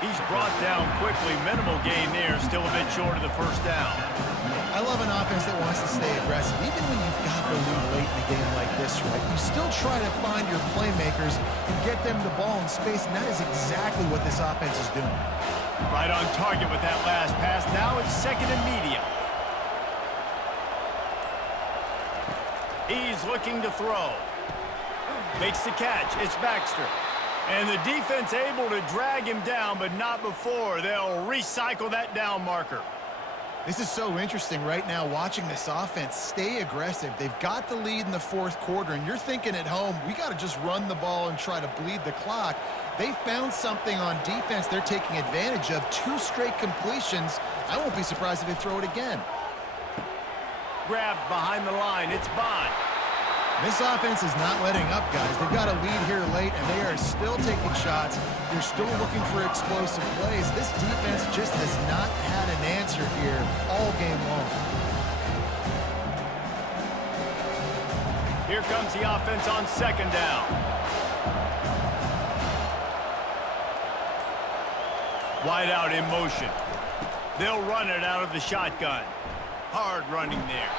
He's brought down quickly. Minimal gain there. Still a bit short of the first down. I love an offense that wants to stay aggressive. Even when you've got the lead late in a game like this, right, you still try to find your playmakers and get them the ball in space, and that is exactly what this offense is doing. Right on target with that last pass. Now it's second and medium. He's looking to throw. Makes the catch. It's Baxter. And the defense able to drag him down, but not before. They'll recycle that down marker. This is so interesting right now, watching this offense stay aggressive. They've got the lead in the fourth quarter, and you're thinking at home, we got to just run the ball and try to bleed the clock. They found something on defense they're taking advantage of. 2 straight completions. I won't be surprised if they throw it again. Grabbed behind the line. It's Bond. This offense is not letting up, guys. They've got a lead here late, and they are still taking shots. They're still looking for explosive plays. This defense just has not had an answer here all game long. Here comes the offense on second down. Wide out in motion. They'll run it out of the shotgun. Hard running there.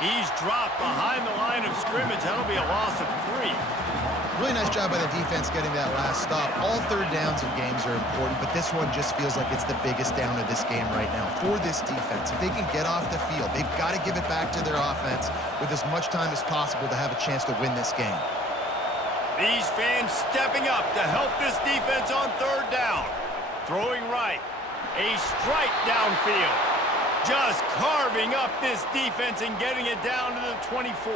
He's dropped behind the line of scrimmage. That'll be a loss of 3. Really nice job by the defense getting that last stop. All third downs in games are important, but this one just feels like it's the biggest down of this game right now for this defense. If they can get off the field, they've got to give it back to their offense with as much time as possible to have a chance to win this game. These fans stepping up to help this defense on third down. Throwing right. A strike downfield. Just carving up this defense and getting it down to the 24.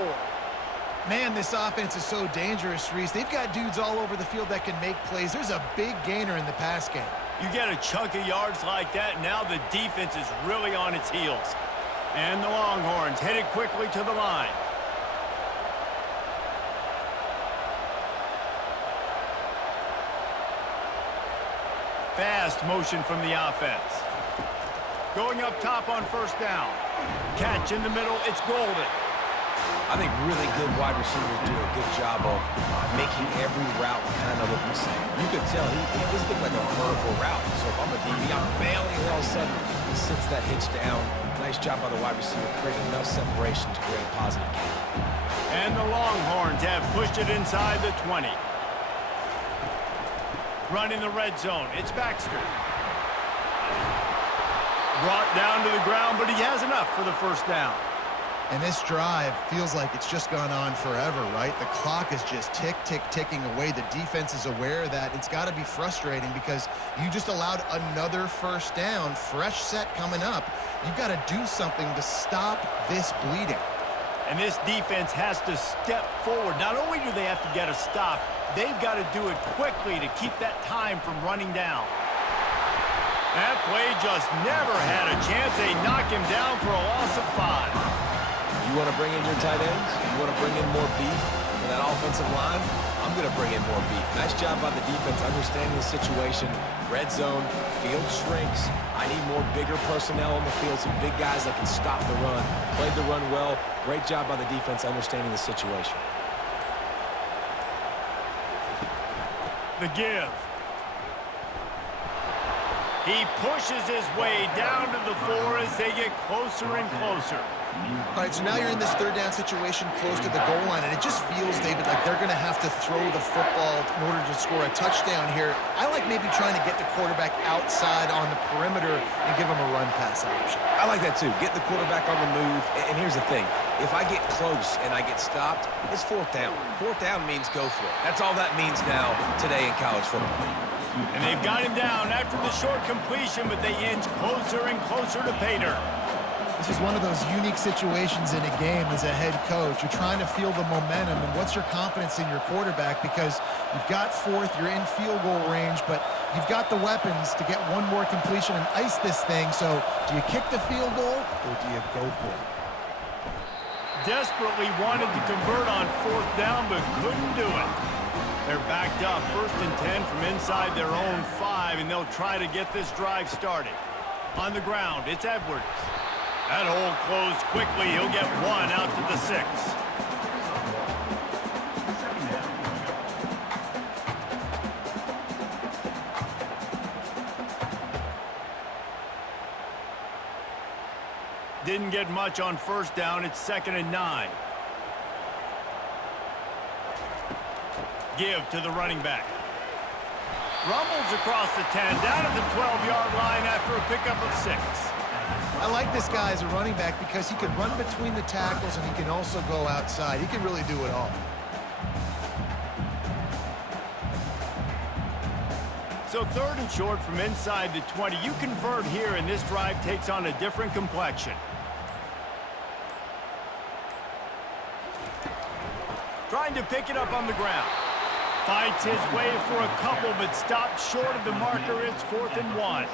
Man, this offense is so dangerous, Reese. They've got dudes all over the field that can make plays. There's a big gainer in the pass game. You get a chunk of yards like that, now the defense is really on its heels. And the Longhorns headed quickly to the line. Fast motion from the offense. Going up top on first down. Catch in the middle. It's Golden. I think really good wide receivers do a good job of making every route kind of look the same. You could tell this looked like a vertical route. So if I'm a DB, I'm bailing, and all of a sudden he sits that hitch down. Nice job by the wide receiver, creating enough separation to create a positive gain. And the Longhorns have pushed it inside the 20. Running the red zone. It's Baxter. Brought down to the ground, but he has enough for the first down. And this drive feels like it's just gone on forever, right? The clock is just ticking away. The defense is aware of that. It's got to be frustrating because you just allowed another first down, fresh set coming up. You've got to do something to stop this bleeding. And this defense has to step forward. Not only do they have to get a stop, they've got to do it quickly to keep that time from running down. That play just never had a chance. They knock him down for a loss of 5. You want to bring in your tight ends? You want to bring in more beef for that offensive line? I'm going to bring in more beef. Nice job by the defense understanding the situation. Red zone, field shrinks. I need more bigger personnel on the field, some big guys that can stop the run. Played the run well. Great job by the defense understanding the situation. The give. He pushes his way down to the 4 as they get closer and closer. All right, so now you're in this third down situation close to the goal line, and it just feels, David, like they're going to have to throw the football in order to score a touchdown here. I like maybe trying to get the quarterback outside on the perimeter and give him a run-pass option. I like that, too. Get the quarterback on the move. And here's the thing. If I get close and I get stopped, it's fourth down. Fourth down means go for it. That's all that means now today in college football. And they've got him down after the short completion, but they inch closer and closer to pay dirt. This is one of those unique situations in a game as a head coach. You're trying to feel the momentum, and what's your confidence in your quarterback? Because you've got fourth, you're in field goal range, but you've got the weapons to get one more completion and ice this thing. So do you kick the field goal or do you go for it? Desperately wanted to convert on fourth down, but couldn't do it. They're backed up, 1st and 10 from inside their own 5, and they'll try to get this drive started. On the ground, it's Edwards. That hole closed quickly. He'll get one out to the 6. Didn't get much on first down. It's 2nd and 9. Give to the running back. Rumbles across the 10, down at the 12-yard line after a pickup of 6. I like this guy as a running back because he can run between the tackles and he can also go outside. He can really do it all. So 3rd and short from inside the 20. You convert here and this drive takes on a different complexion. Trying to pick it up on the ground. Fights his way for a couple, but stopped short of the marker. It's 4th and 1.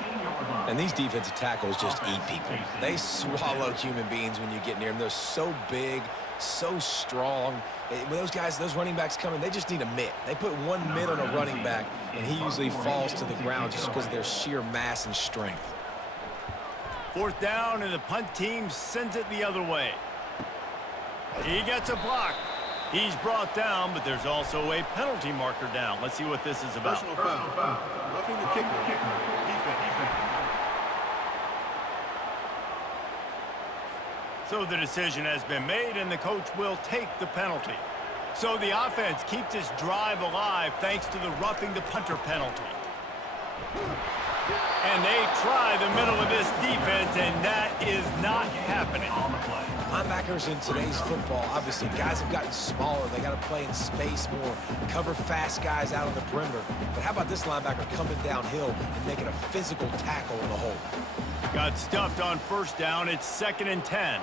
And these defensive tackles just eat people. They swallow human beings when you get near them. They're so big, so strong. When those guys, those running backs come in, they just need a mitt. They put one mitt on a running back, and he usually falls to the ground just because of their sheer mass and strength. 4th down, and the punt team sends it the other way. He gets a block. He's brought down, but there's also a penalty marker down. Let's see what this is about. Personal foul. Roughing the kicker. Defense. So the decision has been made, and the coach will take the penalty. So the offense keeps this drive alive thanks to the roughing the punter penalty. And they try the middle of this defense, and that is not happening. Linebackers in today's football, obviously, guys have gotten smaller. They got to play in space more, cover fast guys out on the perimeter. But how about this linebacker coming downhill and making a physical tackle in the hole? Got stuffed on first down. It's 2nd and 10.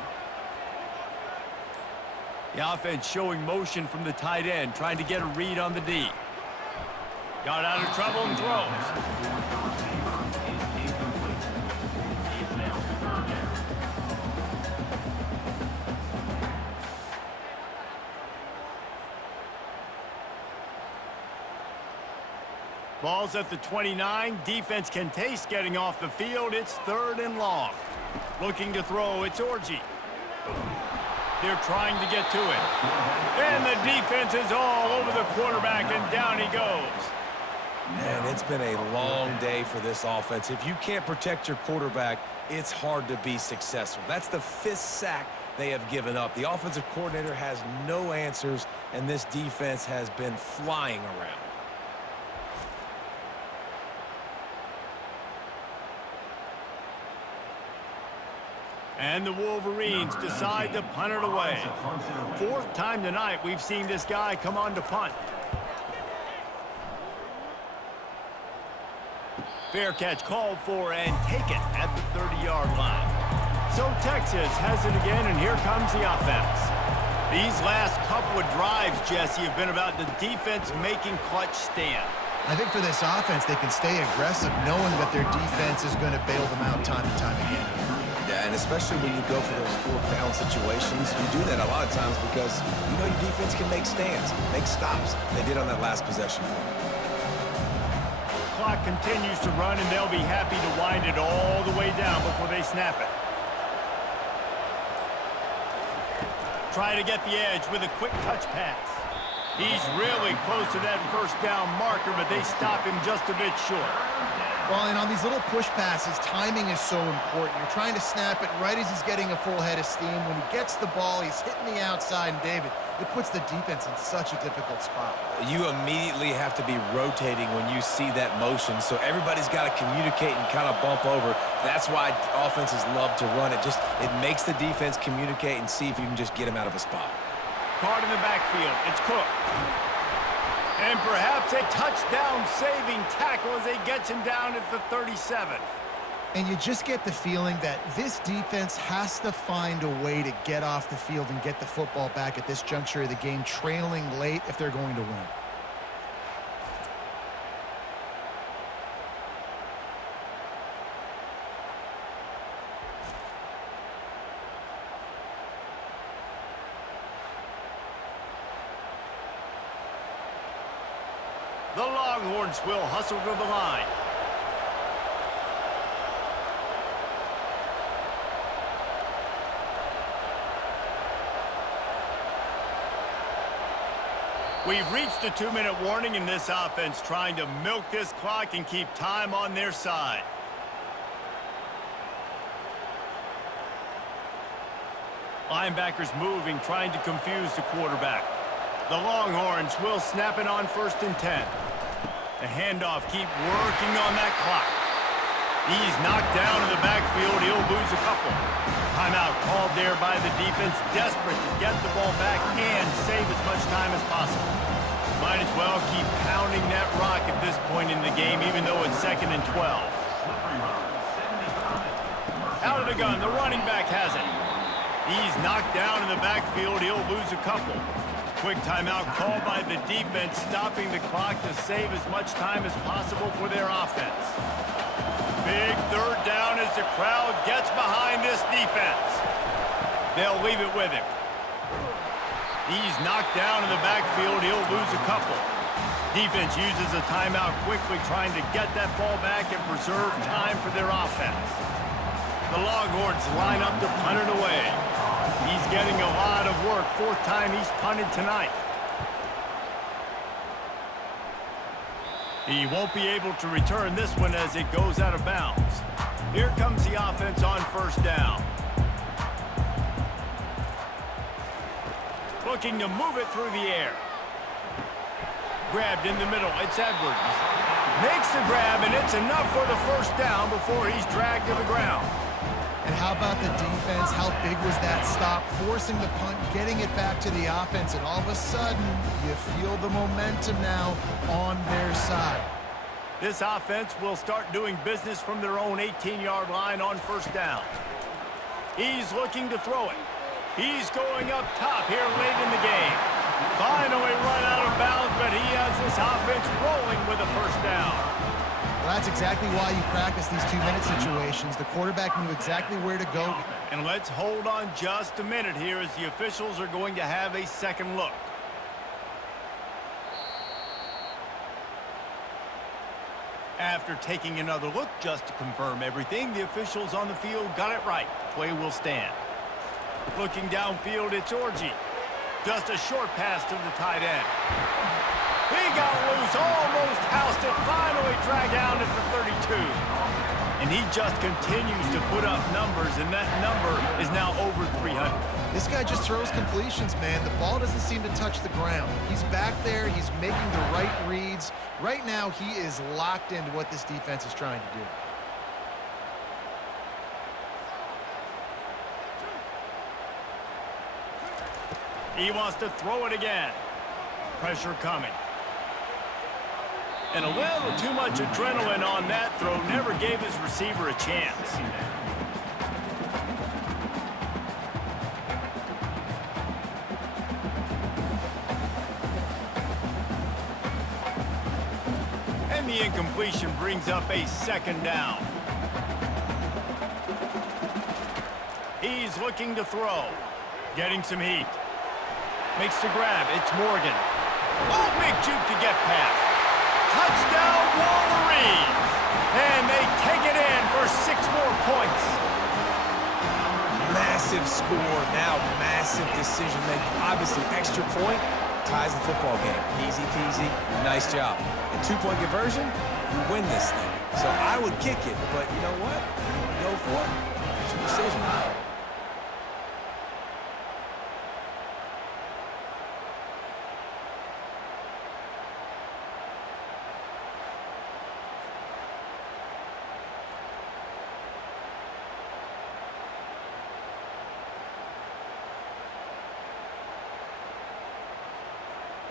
The offense showing motion from the tight end, trying to get a read on the D. Got out of trouble and throws. Ball's at the 29. Defense can taste getting off the field. It's 3rd and long. Looking to throw. It's Orji. They're trying to get to it. And the defense is all over the quarterback, and down he goes. Man, it's been a long day for this offense. If you can't protect your quarterback, it's hard to be successful. That's the 5th sack they have given up. The offensive coordinator has no answers, and this defense has been flying around. And the Wolverines decide to punt it away. 4th time tonight we've seen this guy come on to punt. Fair catch called for, and take it at the 30-yard line. So Texas has it again, and here comes the offense. These last couple of drives, Jesse, have been about the defense making clutch stand. I think for this offense, they can stay aggressive knowing that their defense is going to bail them out time and time again. Yeah, and especially when you go for those 4th down situations, you do that a lot of times because you know your defense can make stands, make stops. They did on that last possession. Clock continues to run, and they'll be happy to wind it all the way down before they snap it. Try to get the edge with a quick touch pass. He's really close to that first down marker, but they stop him just a bit short. Well, and on these little push passes, timing is so important. You're trying to snap it right as he's getting a full head of steam. When he gets the ball, he's hitting the outside, and David, it puts the defense in such a difficult spot. You immediately have to be rotating when you see that motion, so everybody's got to communicate and kind of bump over. That's why offenses love to run it. It makes the defense communicate and see if you can just get him out of a spot. Card in the backfield. It's Cook. And perhaps a touchdown-saving tackle as he gets him down at the 37. And you just get the feeling that this defense has to find a way to get off the field and get the football back at this juncture of the game, trailing late if they're going to win. The Longhorns will hustle to the line. We've reached a 2-minute warning in this offense, trying to milk this clock and keep time on their side. Linebackers moving, trying to confuse the quarterback. The Longhorns will snap it on 1st and 10. The handoff, keep working on that clock. He's knocked down in the backfield. He'll lose a couple. Timeout called there by the defense, desperate to get the ball back and save as much time as possible. Might as well keep pounding that rock at this point in the game, even though it's 2nd and 12. Out of the gun, the running back has it. He's knocked down in the backfield. He'll lose a couple. Quick timeout called by the defense, stopping the clock to save as much time as possible for their offense. Big 3rd down as the crowd gets behind this defense. They'll leave it with him. He's knocked down in the backfield. He'll lose a couple. Defense uses a timeout quickly, trying to get that ball back and preserve time for their offense. The Longhorns line up to punt it away. He's getting a lot of work. 4th time he's punted tonight. He won't be able to return this one as it goes out of bounds. Here comes the offense on 1st down. Looking to move it through the air. Grabbed in the middle. It's Edwards. Makes the grab, and it's enough for the 1st down before he's dragged to the ground. And how about the defense? How big was that stop? Forcing the punt, getting it back to the offense, and all of a sudden, you feel the momentum now on their side. This offense will start doing business from their own 18-yard line on 1st down. He's looking to throw it. He's going up top here late in the game. Finally run out of bounds, but he has this offense rolling with a 1st down. Well, that's exactly why you practice these 2-minute situations. The quarterback knew exactly where to go. And let's hold on just a minute here as the officials are going to have a second look. After taking another look just to confirm everything, the officials on the field got it right. Play will stand. Looking downfield, it's Orji. Just a short pass to the tight end. He got loose, almost housed it, finally dragged down at the 32. And he just continues to put up numbers, and that number is now over 300. This guy just throws completions, man. The ball doesn't seem to touch the ground. He's back there. He's making the right reads. Right now, he is locked into what this defense is trying to do. He wants to throw it again. Pressure coming. And a little too much adrenaline on that throw. Never gave his receiver a chance. And the incompletion brings up a 2nd down. He's looking to throw. Getting some heat. Makes the grab. It's Morgan. Oh, big juke to get past. Touchdown, Wolverines! And they take it in for 6 more points. Massive score, now massive decision making. Obviously, extra point ties the football game. Easy peasy, nice job. And 2-point conversion, you win this thing. So I would kick it, but you know what? You want to go for it? It's your decision.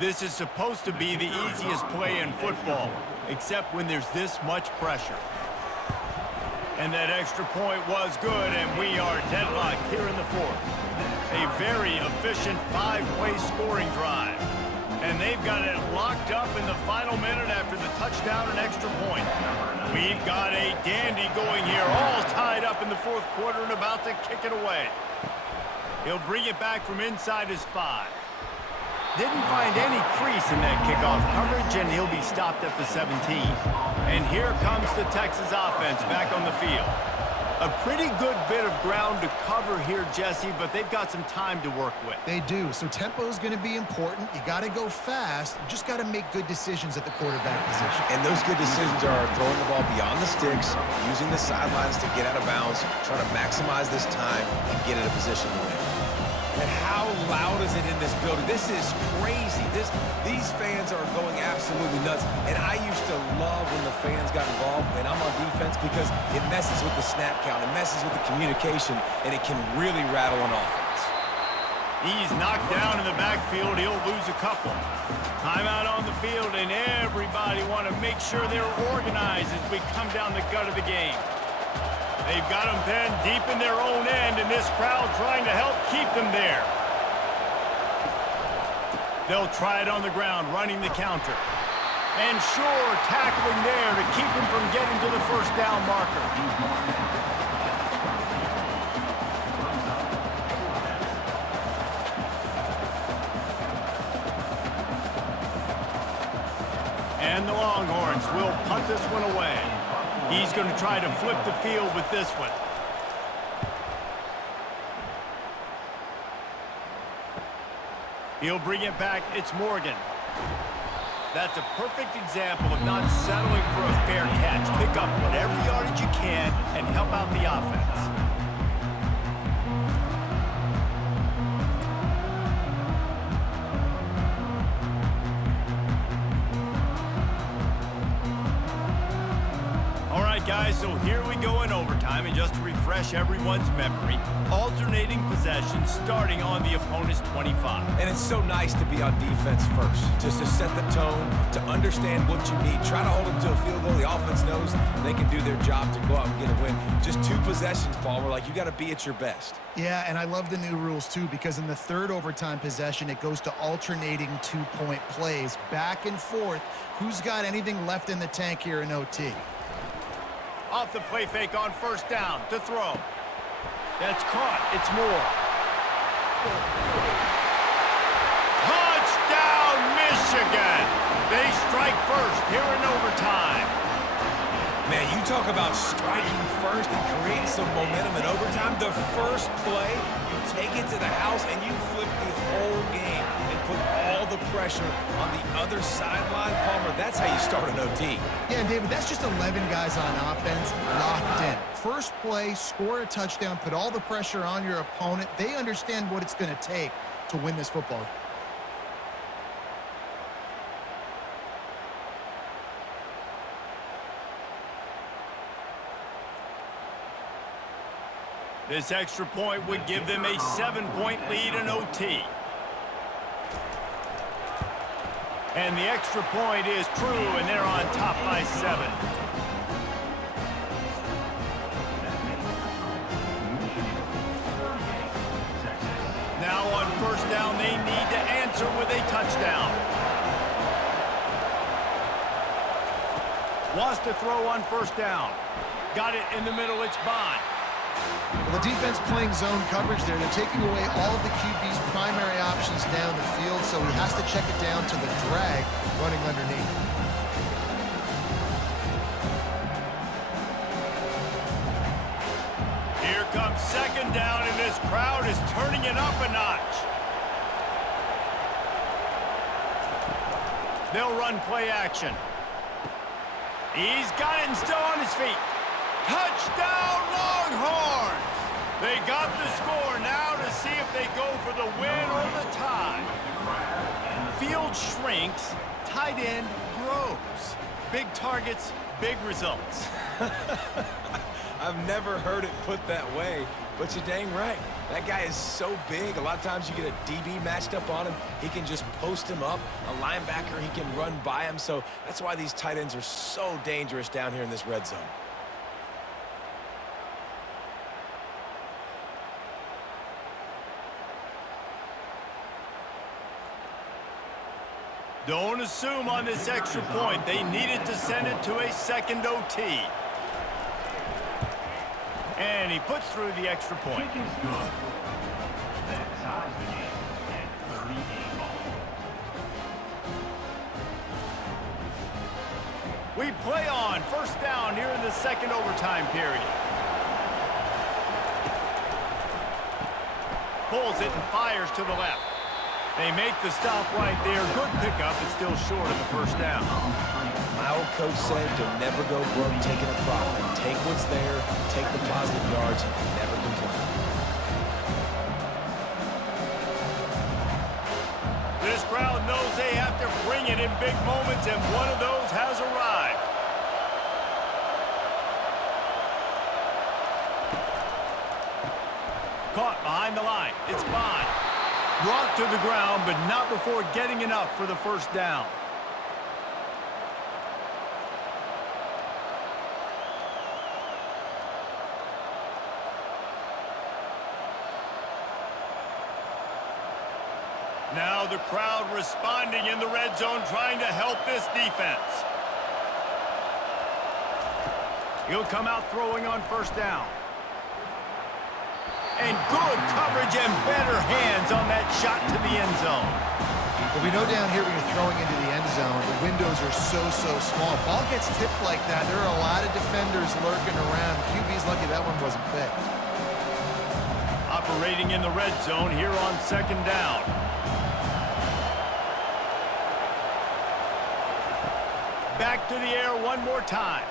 This is supposed to be the easiest play in football, except when there's this much pressure. And that extra point was good, and we are deadlocked here in the fourth. A very efficient 5-play scoring drive. And they've got it locked up in the final minute after the touchdown and extra point. We've got a dandy going here, all tied up in the fourth quarter and about to kick it away. He'll bring it back from inside his 5. Didn't find any crease in that kickoff coverage, and he'll be stopped at the 17. And here comes the Texas offense back on the field. A pretty good bit of ground to cover here, Jesse, but they've got some time to work with. They do, so tempo is going to be important. You got to go fast. You just got to make good decisions at the quarterback position. And those good decisions are throwing the ball beyond the sticks, using the sidelines to get out of bounds, trying to maximize this time and get in a position to win. And how loud is it in this building? This is crazy. These fans are going absolutely nuts. And I used to love when the fans got involved, and I'm on defense, because it messes with the snap count, it messes with the communication, and it can really rattle an offense. He's knocked down in the backfield. He'll lose a couple. Timeout on the field, and everybody want to make sure they're organized as we come down the gut of the game. They've got them pinned deep in their own end, and this crowd trying to help keep them there. They'll try it on the ground, running the counter. And sure, tackling there to keep him from getting to the first down marker. And the Longhorns will punt this one away. He's going to try to flip the field with this one. He'll bring it back. It's Morgan. That's a perfect example of not settling for a fair catch. Pick up whatever yardage you can and help out the offense. Guys, so here we go in overtime, and just to refresh everyone's memory, alternating possession starting on the opponent's 25. And it's so nice to be on defense first, just to set the tone, to understand what you need. Try to hold them to a field goal. The offense knows they can do their job to go out and get a win. Just 2 possessions, Paul. We're like, you got to be at your best. Yeah, and I love the new rules, too, because in the third overtime possession, it goes to alternating 2-point plays, back and forth. Who's got anything left in the tank here in OT? Off the play fake on first down to throw. That's caught. It's Moore. Touchdown, Michigan! They strike first here in overtime. Man, you talk about striking first and creating some momentum in overtime. The first play, you take it to the house and you flip the whole game and put all the pressure on the other sideline. Palmer, that's how you start an OT. Yeah, David, that's just 11 guys on offense locked in. First play, score a touchdown, put all the pressure on your opponent. They understand what it's going to take to win this football. This extra point would give them a 7-point lead in OT. And the extra point is true, and they're on top by 7. Now on first down, they need to answer with a touchdown. Wants to throw on first down. Got it in the middle, it's Bond. Well, the defense playing zone coverage there. They're taking away all of the QB's primary options down the field, so he has to check it down to the drag running underneath. Here comes second down, and this crowd is turning it up a notch. They'll run play action. He's got it and still on his feet. Touchdown, Longhorns! They got the score now to see if they go for the win or the tie. Field shrinks, tight end grows. Big targets, big results. I've never heard it put that way, but you're dang right. That guy is so big. A lot of times you get a DB matched up on him. He can just post him up. A linebacker, he can run by him. So that's why these tight ends are so dangerous down here in this red zone. Don't assume on this extra point. They needed to send it to a second OT. And he puts through the extra point. Kick is good. That ties the game at 3-8 ball. We play on first down here in the second overtime period. Pulls it and fires to the left. They make the stop right there. Good pickup, but still short of the first down. My old coach said you'll never go broke taking a profit. Take what's there, take the positive yards, and never complain. This crowd knows they have to bring it in big moments, and one of those has arrived. Caught behind the line. It's Bond. Brought to the ground, but not before getting enough for the first down. Now the crowd responding in the red zone, trying to help this defense. He'll come out throwing on first down. And good coverage and better hands on that shot to the end zone. Well, we know down here when you're throwing into the end zone, the windows are so small. Ball gets tipped like that. There are a lot of defenders lurking around. QB's lucky that one wasn't picked. Operating in the red zone here on second down. Back to the air one more time.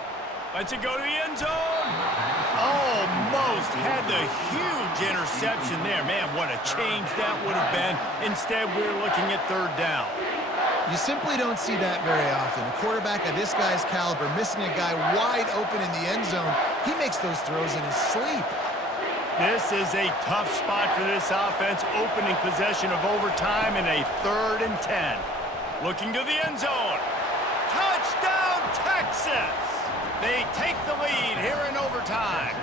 Lets it go to the end zone. Almost had the huge interception there. Man, what a change that would have been. Instead, we're looking at third down. You simply don't see that very often. A quarterback of this guy's caliber missing a guy wide open in the end zone. He makes those throws in his sleep. This is a tough spot for this offense. Opening possession of overtime in a 3rd and 10. Looking to the end zone. Touchdown, Texas! They take the lead here in overtime.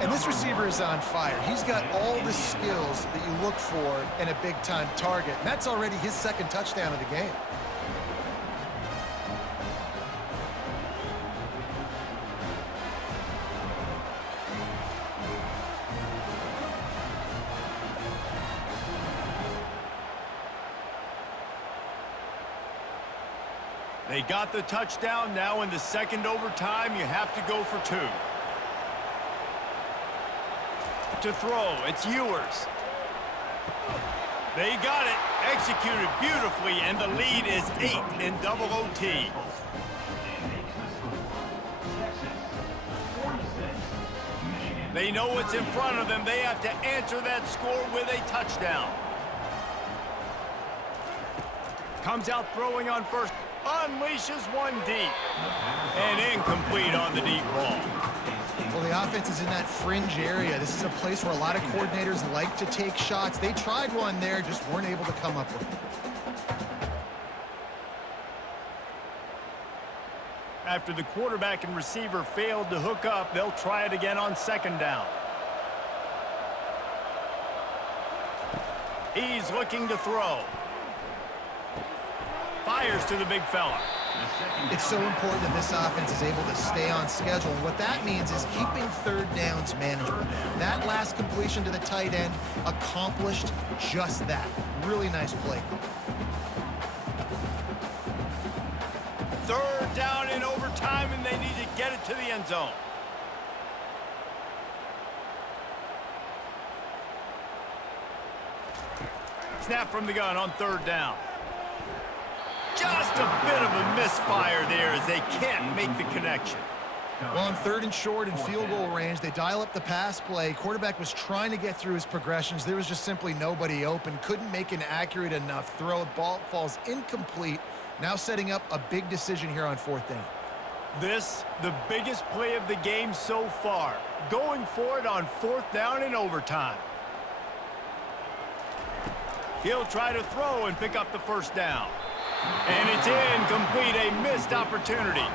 And this receiver is on fire. He's got all the skills that you look for in a big-time target. And that's already his 2nd touchdown of the game. They got the touchdown. Now in the 2nd overtime, you have to go for 2. To throw, it's Ewers. They got it, executed beautifully, and the lead is 8 in double OT. They know what's in front of them. They have to answer that score with a touchdown. Comes out throwing on first. Unleashes one deep. And incomplete on the deep ball. Well, the offense is in that fringe area. This is a place where a lot of coordinators like to take shots. They tried one there, just weren't able to come up with it. After the quarterback and receiver failed to hook up, they'll try it again on 2nd down. He's looking to throw. Fires to the big fella. It's so important that this offense is able to stay on schedule. And what that means is keeping 3rd downs manageable. That last completion to the tight end accomplished just that. Really nice play. 3rd down in overtime, and they need to get it to the end zone. Snap from the gun on 3rd down. Just a bit of a misfire there as they can't make the connection. Well, on 3rd and short and field goal range, they dial up the pass play. Quarterback was trying to get through his progressions. There was just simply nobody open. Couldn't make an accurate enough throw. Ball falls incomplete. Now setting up a big decision here on 4th down. This, the biggest play of the game so far. Going for it on 4th down in overtime. He'll try to throw and pick up the 1st down. And it's incomplete, a missed opportunity.